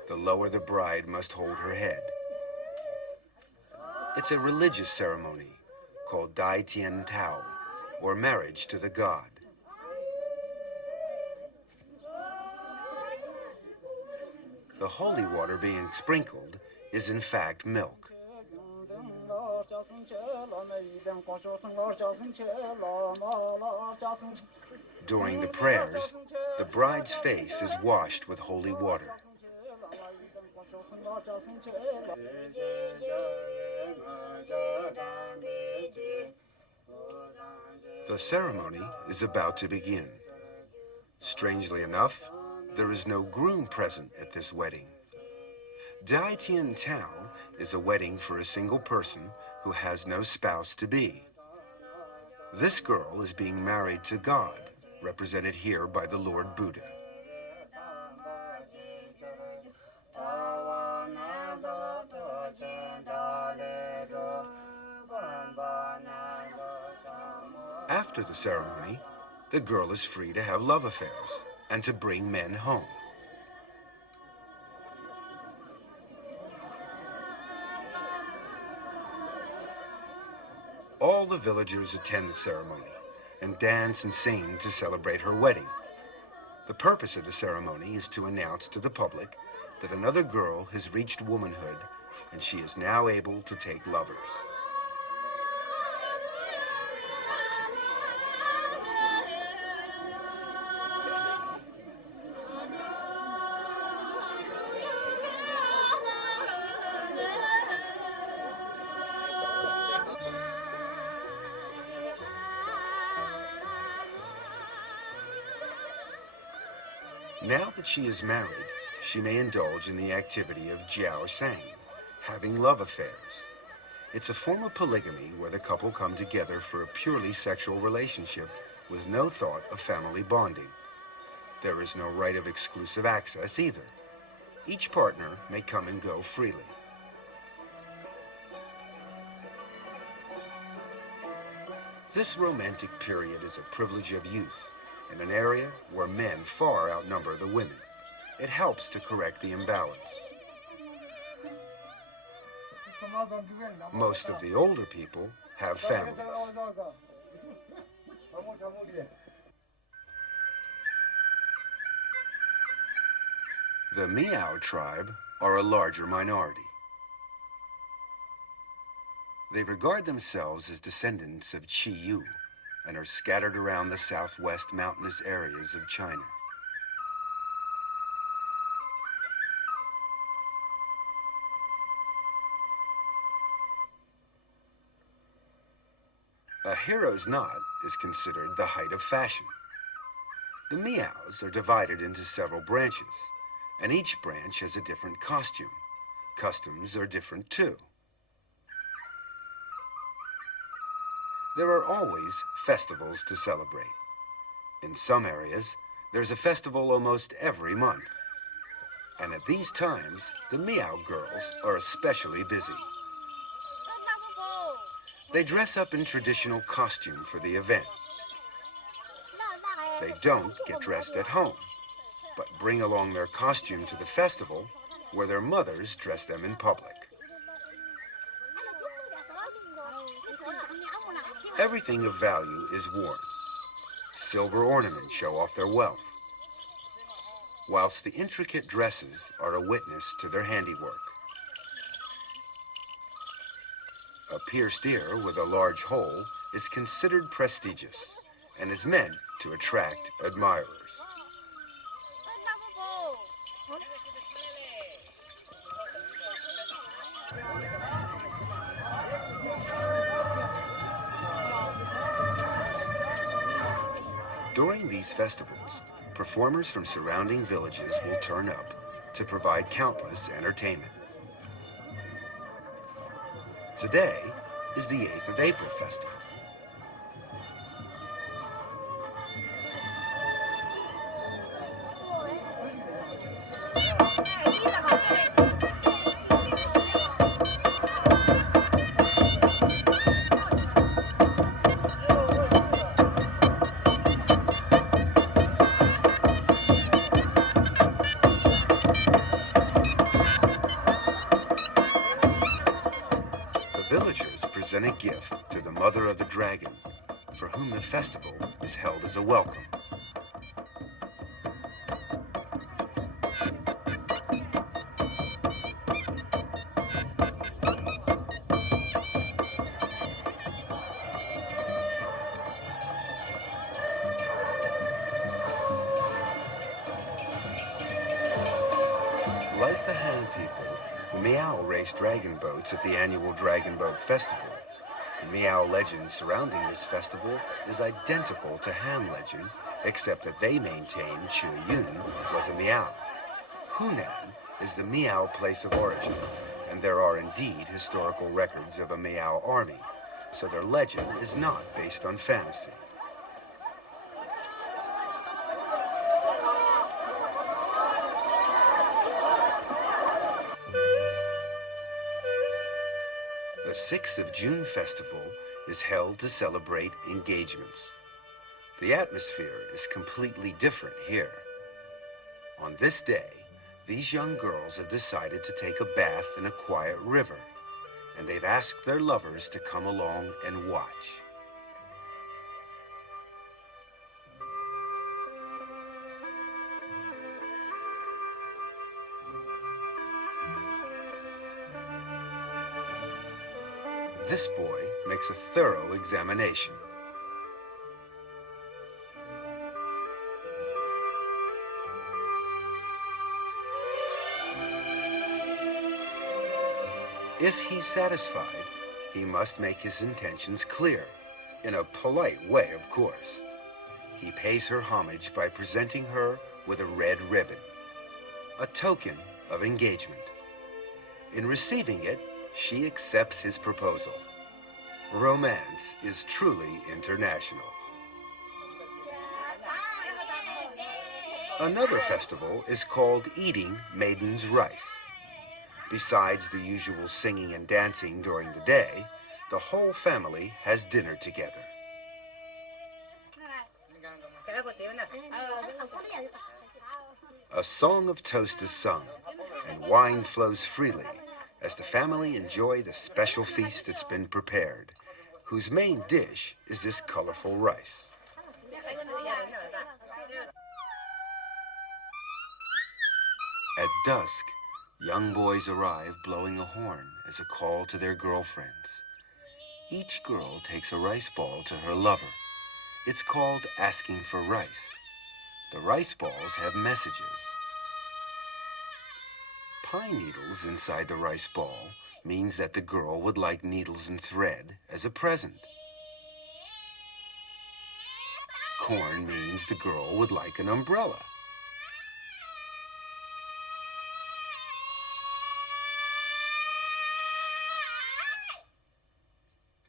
the lower the bride must hold her head. It's a religious ceremony called Dai Tian Tao, or marriage to the god. The holy water being sprinkled is in fact milk. During the prayers, the bride's face is washed with holy water. The ceremony is about to begin. Strangely enough, there is no groom present at this wedding. Dai Tian Tao is a wedding for a single person who has no spouse-to-be. This girl is being married to God, represented here by the Lord Buddha. After the ceremony, the girl is free to have love affairs and to bring men home. All the villagers attend the ceremony and dance and sing to celebrate her wedding. The purpose of the ceremony is to announce to the public that another girl has reached womanhood and she is now able to take lovers. Now that she is married, she may indulge in the activity of jiao shang, having love affairs. It's a form of polygamy where the couple come together for a purely sexual relationship with no thought of family bonding. There is no right of exclusive access either. Each partner may come and go freely. This romantic period is a privilege of youth in an area where men far outnumber the women. It helps to correct the imbalance. Most of the older people have families. The Miao tribe are a larger minority. They regard themselves as descendants of Qi Yu and are scattered around the southwest mountainous areas of China. A hero's knot is considered the height of fashion. The Miaos are divided into several branches, and each branch has a different costume. Customs are different too. There are always festivals to celebrate. In some areas, there's a festival almost every month. And at these times, the Miao girls are especially busy. They dress up in traditional costume for the event. They don't get dressed at home, but bring along their costume to the festival where their mothers dress them in public. Everything of value is worn. Silver ornaments show off their wealth, whilst the intricate dresses are a witness to their handiwork. A pierced ear with a large hole is considered prestigious and is meant to attract admirers. During these festivals, performers from surrounding villages will turn up to provide countless entertainment. Today is the 8th of April festival. Villagers present a gift to the mother of the dragon, for whom the festival is held as a welcome. Like the Han people, who Miao race dragon boats at the annual Dragon Boat Festival, the Miao legend surrounding this festival is identical to Han legend, except that they maintain Yun was a Miao. Hunan is the Miao place of origin, and there are indeed historical records of a Miao army, so their legend is not based on fantasy. The 6th of June festival is held to celebrate engagements. The atmosphere is completely different here. On this day, these young girls have decided to take a bath in a quiet river, and they've asked their lovers to come along and watch. This boy makes a thorough examination. If he's satisfied, he must make his intentions clear, in a polite way, of course. He pays her homage by presenting her with a red ribbon, a token of engagement. In receiving it, she accepts his proposal. Romance is truly international. Another festival is called Eating Maiden's Rice. Besides the usual singing and dancing during the day, the whole family has dinner together. A song of toast is sung, and wine flows freely as the family enjoy the special feast that's been prepared, whose main dish is this colorful rice. At dusk, young boys arrive blowing a horn as a call to their girlfriends. Each girl takes a rice ball to her lover. It's called asking for rice. The rice balls have messages. Pine needles inside the rice ball means that the girl would like needles and thread as a present. Corn means the girl would like an umbrella.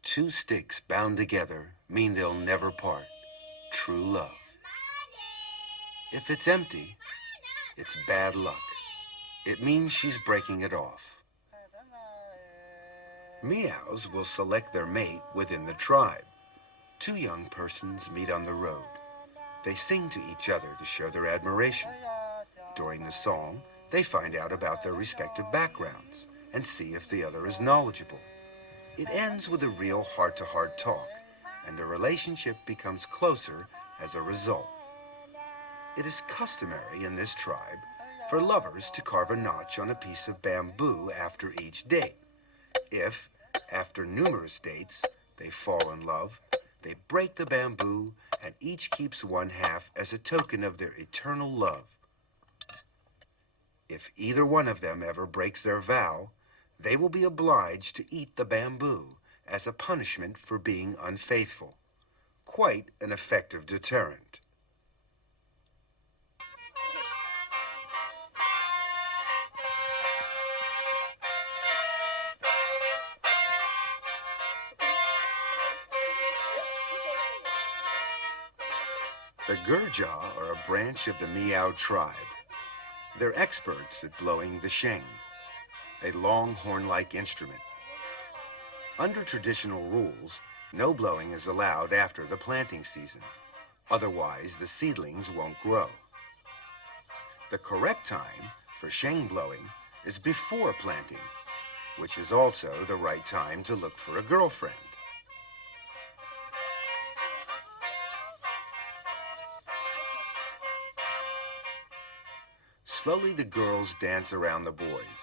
Two sticks bound together mean they'll never part. True love. If it's empty, it's bad luck. It means she's breaking it off. Meows will select their mate within the tribe. Two young persons meet on the road. They sing to each other to show their admiration. During the song, they find out about their respective backgrounds and see if the other is knowledgeable. It ends with a real heart-to-heart talk, and the relationship becomes closer as a result. It is customary in this tribe for lovers to carve a notch on a piece of bamboo after each date. If, after numerous dates, they fall in love, they break the bamboo and each keeps one half as a token of their eternal love. If either one of them ever breaks their vow, they will be obliged to eat the bamboo as a punishment for being unfaithful. Quite an effective deterrent. The Gurja are a branch of the Miao tribe. They're experts at blowing the sheng, a long horn-like instrument. Under traditional rules, no blowing is allowed after the planting season. Otherwise, the seedlings won't grow. The correct time for sheng blowing is before planting, which is also the right time to look for a girlfriend. Slowly, the girls dance around the boys.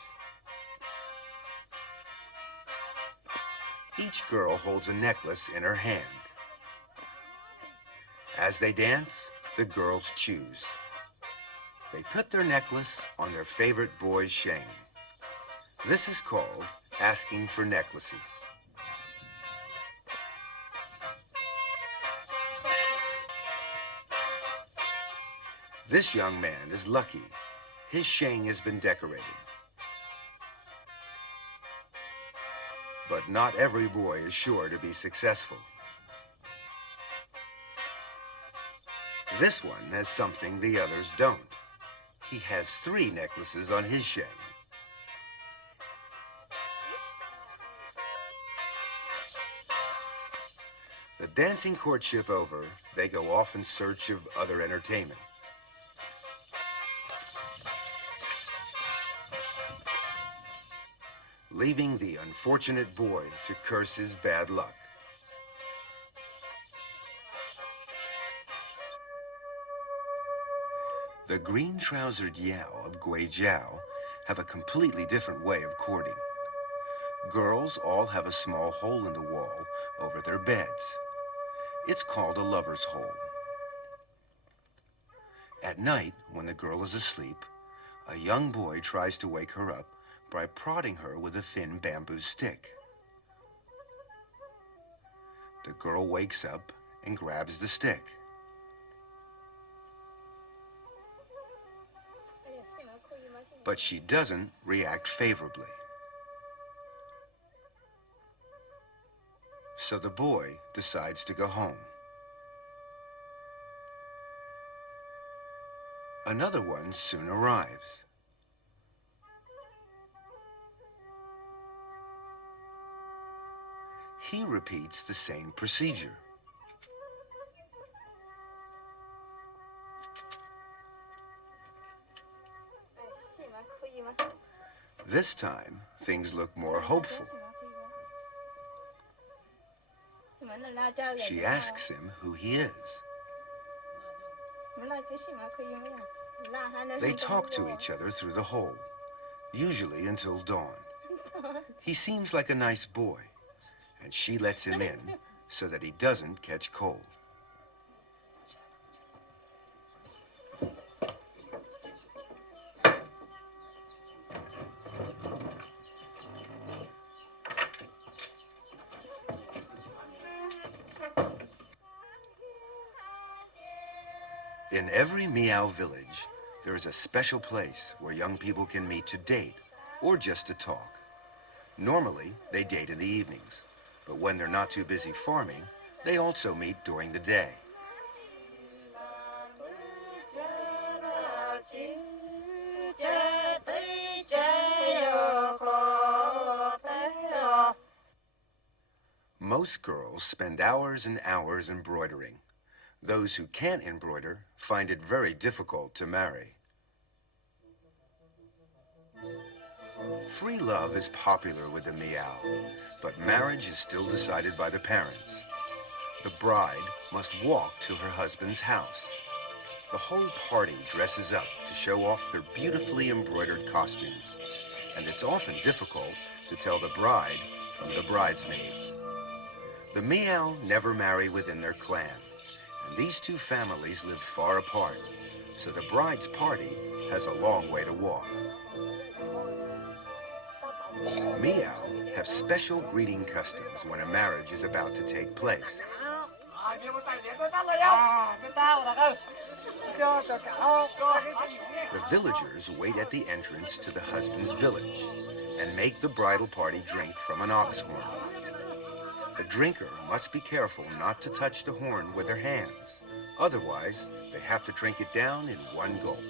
Each girl holds a necklace in her hand. As they dance, the girls choose. They put their necklace on their favorite boy's sheng. This is called asking for necklaces. This young man is lucky. His sheng has been decorated. But not every boy is sure to be successful. This one has something the others don't. He has 3 necklaces on his sheng. The dancing courtship over, they go off in search of other entertainment. Leaving the unfortunate boy to curse his bad luck. The green-trousered Yao of Guijiao have a completely different way of courting. Girls all have a small hole in the wall over their beds. It's called a lover's hole. At night, when the girl is asleep, a young boy tries to wake her up by prodding her with a thin bamboo stick. The girl wakes up and grabs the stick. But she doesn't react favorably. So the boy decides to go home. Another one soon arrives. He repeats the same procedure. This time, things look more hopeful. She asks him who he is. They talk to each other through the hole, usually until dawn. He seems like a nice boy, and she lets him in so that he doesn't catch cold. In every Miao village, there is a special place where young people can meet to date or just to talk. Normally, they date in the evenings, but when they're not too busy farming, they also meet during the day. Most girls spend hours and hours embroidering. Those who can't embroider find it very difficult to marry. Free love is popular with the Miao, but marriage is still decided by the parents. The bride must walk to her husband's house. The whole party dresses up to show off their beautifully embroidered costumes, and it's often difficult to tell the bride from the bridesmaids. The Miao never marry within their clan. These two families live far apart, so the bride's party has a long way to walk. Miao have special greeting customs when a marriage is about to take place. The villagers wait at the entrance to the husband's village and make the bridal party drink from an ox horn. The drinker must be careful not to touch the horn with their hands. Otherwise, they have to drink it down in one gulp.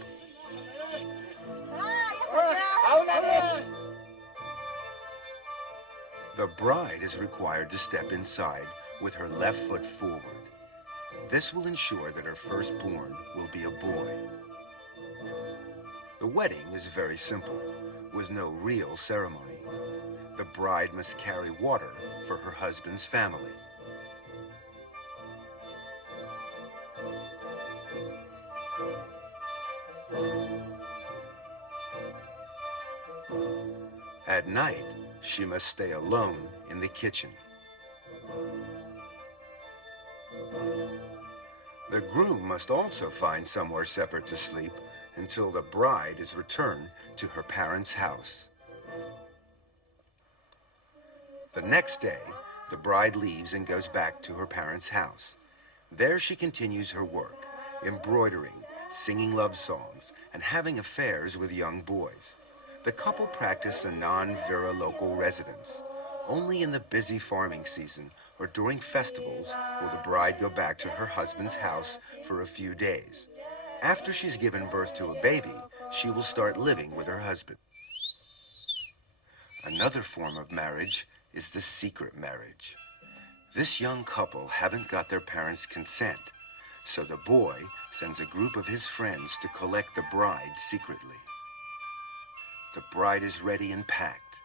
The bride is required to step inside with her left foot forward. This will ensure that her firstborn will be a boy. The wedding is very simple, with no real ceremony. The bride must carry water for her husband's family. At night, she must stay alone in the kitchen. The groom must also find somewhere separate to sleep until the bride is returned to her parents' house. The next day, the bride leaves and goes back to her parents' house. There she continues her work, embroidering singing love songs, and having affairs with young boys. The couple practice a non-vira local residence. Only in the busy farming season or during festivals will the bride go back to her husband's house for a few days. After she's given birth to a baby, she will start living with her husband. Another form of marriage is the secret marriage. This young couple haven't got their parents' consent, so the boy sends a group of his friends to collect the bride secretly. The bride is ready and packed.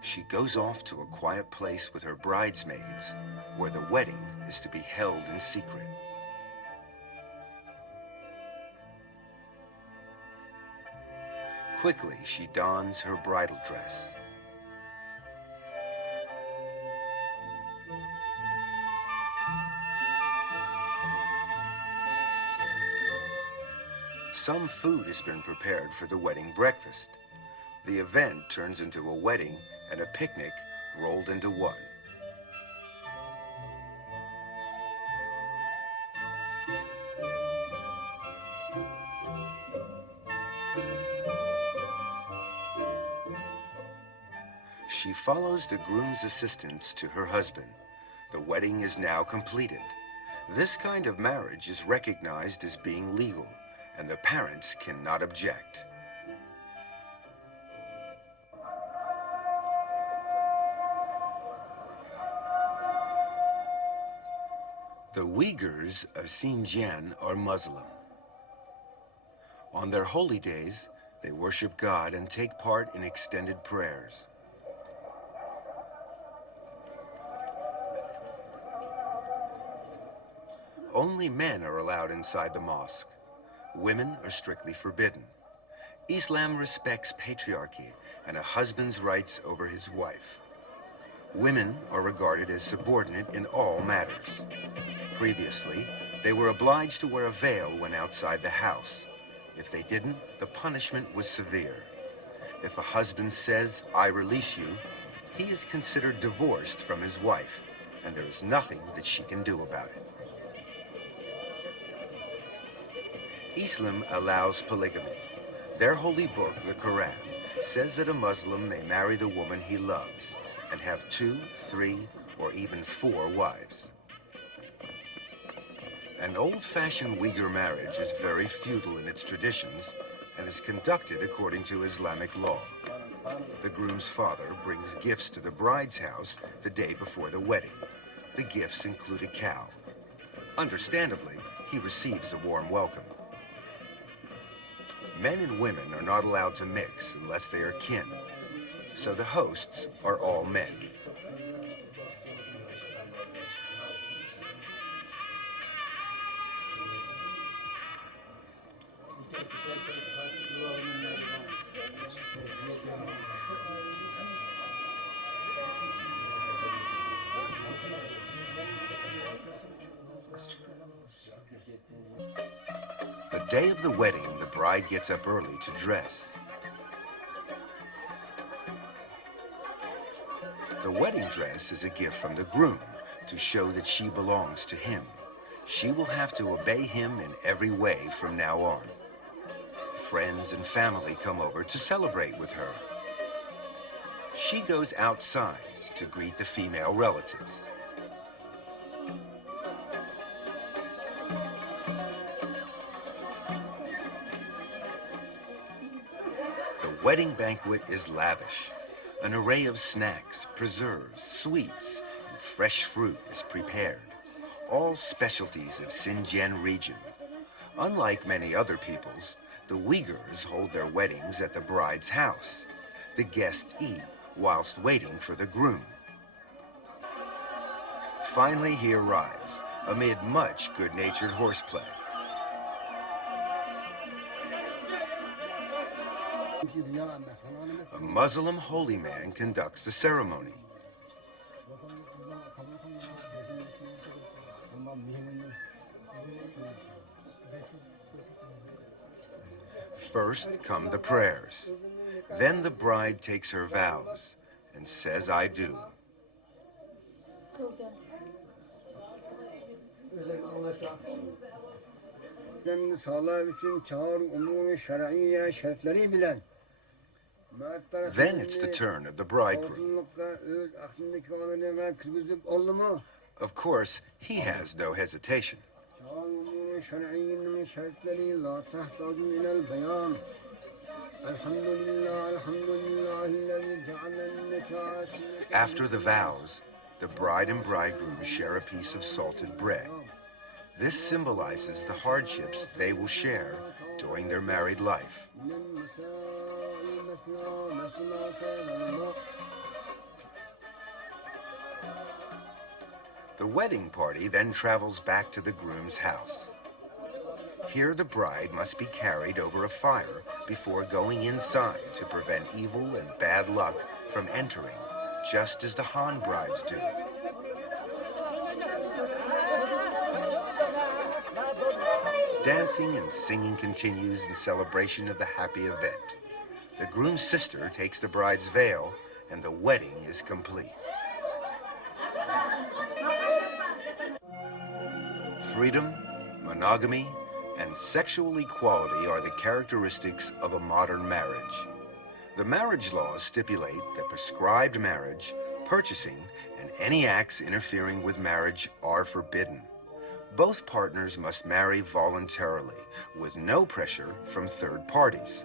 She goes off to a quiet place with her bridesmaids, where the wedding is to be held in secret. Quickly, she dons her bridal dress. Some food has been prepared for the wedding breakfast. The event turns into a wedding and a picnic rolled into one. She follows the groom's assistants to her husband. The wedding is now completed. This kind of marriage is recognized as being legal, and the parents cannot object. The Uyghurs of Xinjiang are Muslim. On their holy days, they worship God and take part in extended prayers. Only men are allowed inside the mosque. Women are strictly forbidden. Islam respects patriarchy and a husband's rights over his wife. Women are regarded as subordinate in all matters. Previously, they were obliged to wear a veil when outside the house. If they didn't, the punishment was severe. If a husband says, "I release you," he is considered divorced from his wife, and there is nothing that she can do about it. Islam allows polygamy. Their holy book, the Quran, says that a Muslim may marry the woman he loves and have 2, 3, or even 4 wives. An old-fashioned Uyghur marriage is very feudal in its traditions and is conducted according to Islamic law. The groom's father brings gifts to the bride's house the day before the wedding. The gifts include a cow. Understandably, he receives a warm welcome. Men and women are not allowed to mix unless they are kin, so the hosts are all men. The day of the wedding, the bride gets up early to dress. The wedding dress is a gift from the groom to show that she belongs to him. She will have to obey him in every way from now on. Friends and family come over to celebrate with her. She goes outside to greet the female relatives. The wedding banquet is lavish. An array of snacks, preserves, sweets, and fresh fruit is prepared. All specialties of Xinjiang region. Unlike many other peoples, the Uyghurs hold their weddings at the bride's house. The guests eat whilst waiting for the groom. Finally, he arrives, amid much good-natured horseplay. A Muslim holy man conducts the ceremony. First come the prayers. Then the bride takes her vows and says, "I do." Then it's the turn of the bridegroom. Of course, he has no hesitation. After the vows, the bride and bridegroom share a piece of salted bread. This symbolizes the hardships they will share during their married life. The wedding party then travels back to the groom's house. Here the bride must be carried over a fire before going inside to prevent evil and bad luck from entering, just as the Han brides do. Dancing and singing continues in celebration of the happy event. The groom's sister takes the bride's veil, and the wedding is complete. Freedom, monogamy, and sexual equality are the characteristics of a modern marriage. The marriage laws stipulate that prescribed marriage, purchasing, and any acts interfering with marriage are forbidden. Both partners must marry voluntarily, with no pressure from third parties.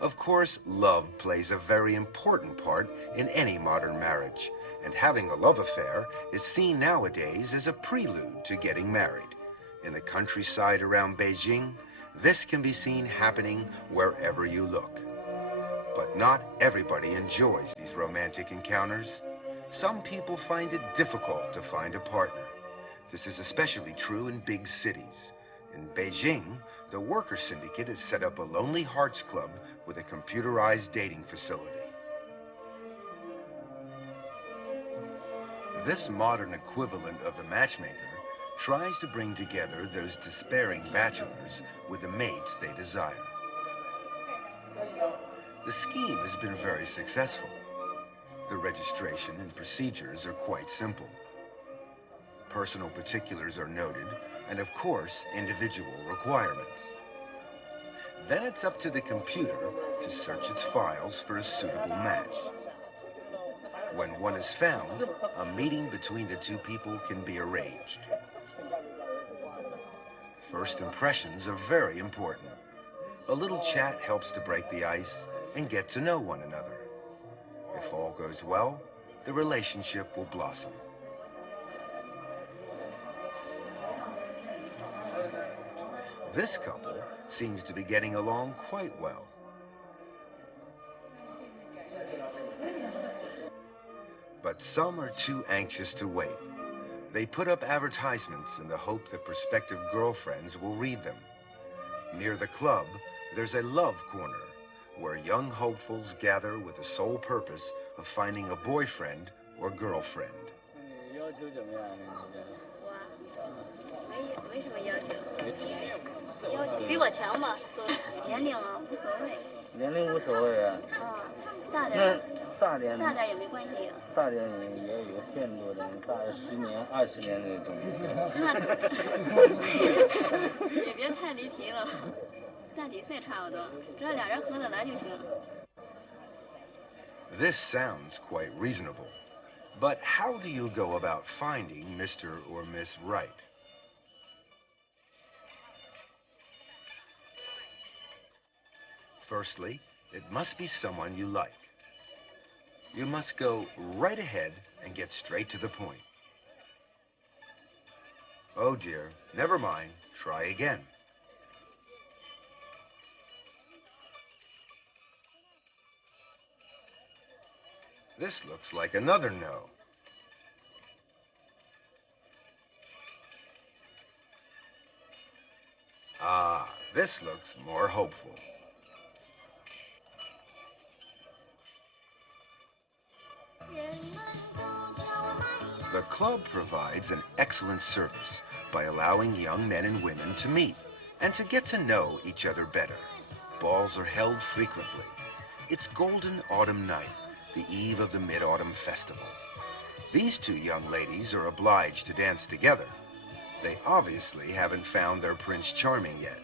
Of course, love plays a very important part in any modern marriage, and having a love affair is seen nowadays as a prelude to getting married. In the countryside around Beijing, this can be seen happening wherever you look. But not everybody enjoys these romantic encounters. Some people find it difficult to find a partner. This is especially true in big cities. In Beijing, the worker syndicate has set up a Lonely Hearts Club with a computerized dating facility. This modern equivalent of the matchmaker tries to bring together those despairing bachelors with the mates they desire. The scheme has been very successful. The registration and procedures are quite simple. Personal particulars are noted, and of course, individual requirements. Then it's up to the computer to search its files for a suitable match. When one is found, a meeting between the two people can be arranged. First impressions are very important. A little chat helps to break the ice and get to know one another. If all goes well, the relationship will blossom. This couple seems to be getting along quite well. But some are too anxious to wait. They put up advertisements in the hope that prospective girlfriends will read them. Near the club, there's a love corner where young hopefuls gather with the sole purpose of finding a boyfriend or girlfriend. 没什么要求，要求比我强吧，年龄啊无所谓。年龄无所谓啊。大点。大点也没关系。大点也有限度的，大10年、20年那种。也别太离题了，大几岁差不多，只要俩人合得来就行。This sounds quite reasonable, but how do you go about finding Mr. or Miss Right? Firstly, it must be someone you like. You must go right ahead and get straight to the point. Oh dear, never mind, try again. This looks like another no. Ah, this looks more hopeful. The club provides an excellent service by allowing young men and women to meet and to get to know each other better. Balls are held frequently. It's Golden Autumn Night, the eve of the Mid-Autumn Festival. These two young ladies are obliged to dance together. They obviously haven't found their Prince Charming yet,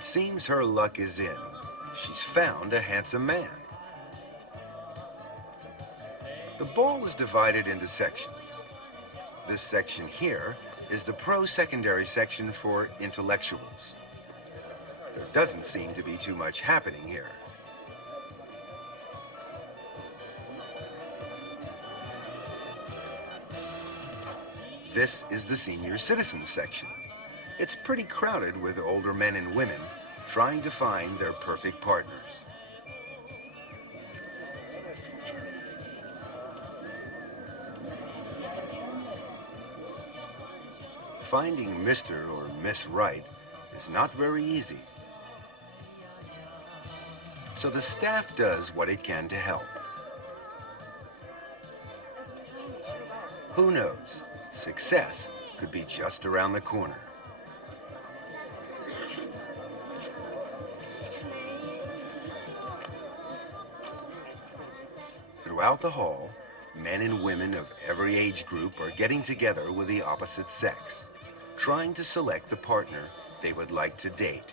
It seems her luck is in. She's found a handsome man. The ball is divided into sections. This section here is the pro-secondary section for intellectuals. There doesn't seem to be too much happening here. This is the senior citizen section. It's pretty crowded with older men and women trying to find their perfect partners. Finding Mr. or Miss Right is not very easy. So the staff does what it can to help. Who knows? Success could be just around the corner. Throughout the hall, men and women of every age group are getting together with the opposite sex, trying to select the partner they would like to date.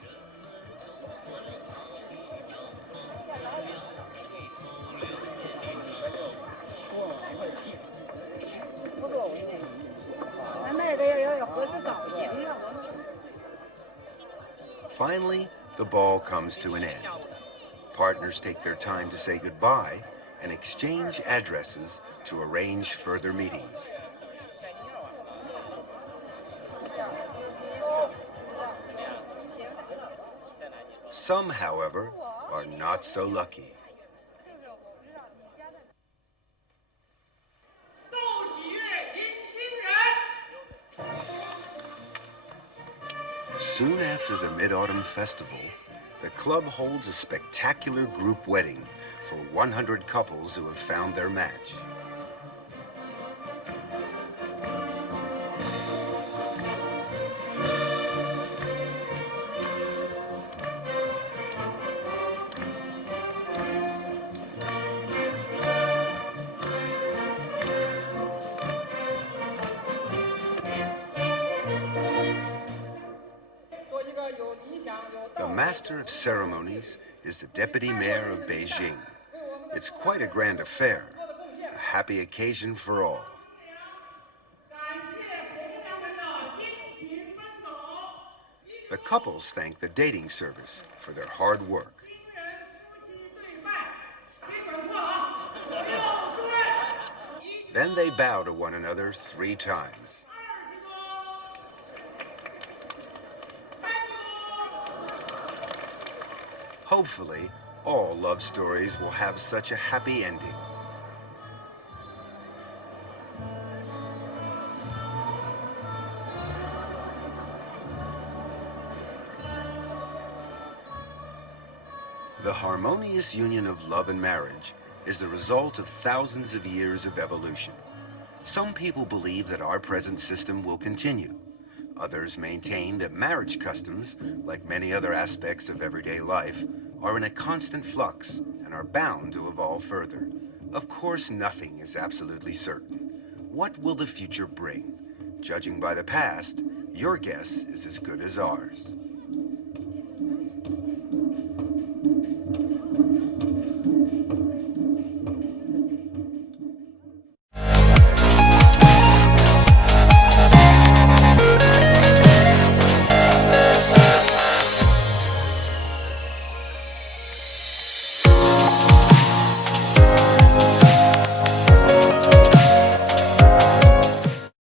Finally, the ball comes to an end. Partners take their time to say goodbye and exchange addresses to arrange further meetings. Some, however, are not so lucky. Soon after the Mid-Autumn Festival, the club holds a spectacular group wedding for 100 couples who have found their match. The Master of Ceremonies is the Deputy Mayor of Beijing. It's quite a grand affair, a happy occasion for all. The couples thank the dating service for their hard work. Then they bow to one another 3 times. Hopefully, all love stories will have such a happy ending. The harmonious union of love and marriage is the result of thousands of years of evolution. Some people believe that our present system will continue. Others maintain that marriage customs, like many other aspects of everyday life, are in a constant flux and are bound to evolve further. Of course, nothing is absolutely certain. What will the future bring? Judging by the past, your guess is as good as ours.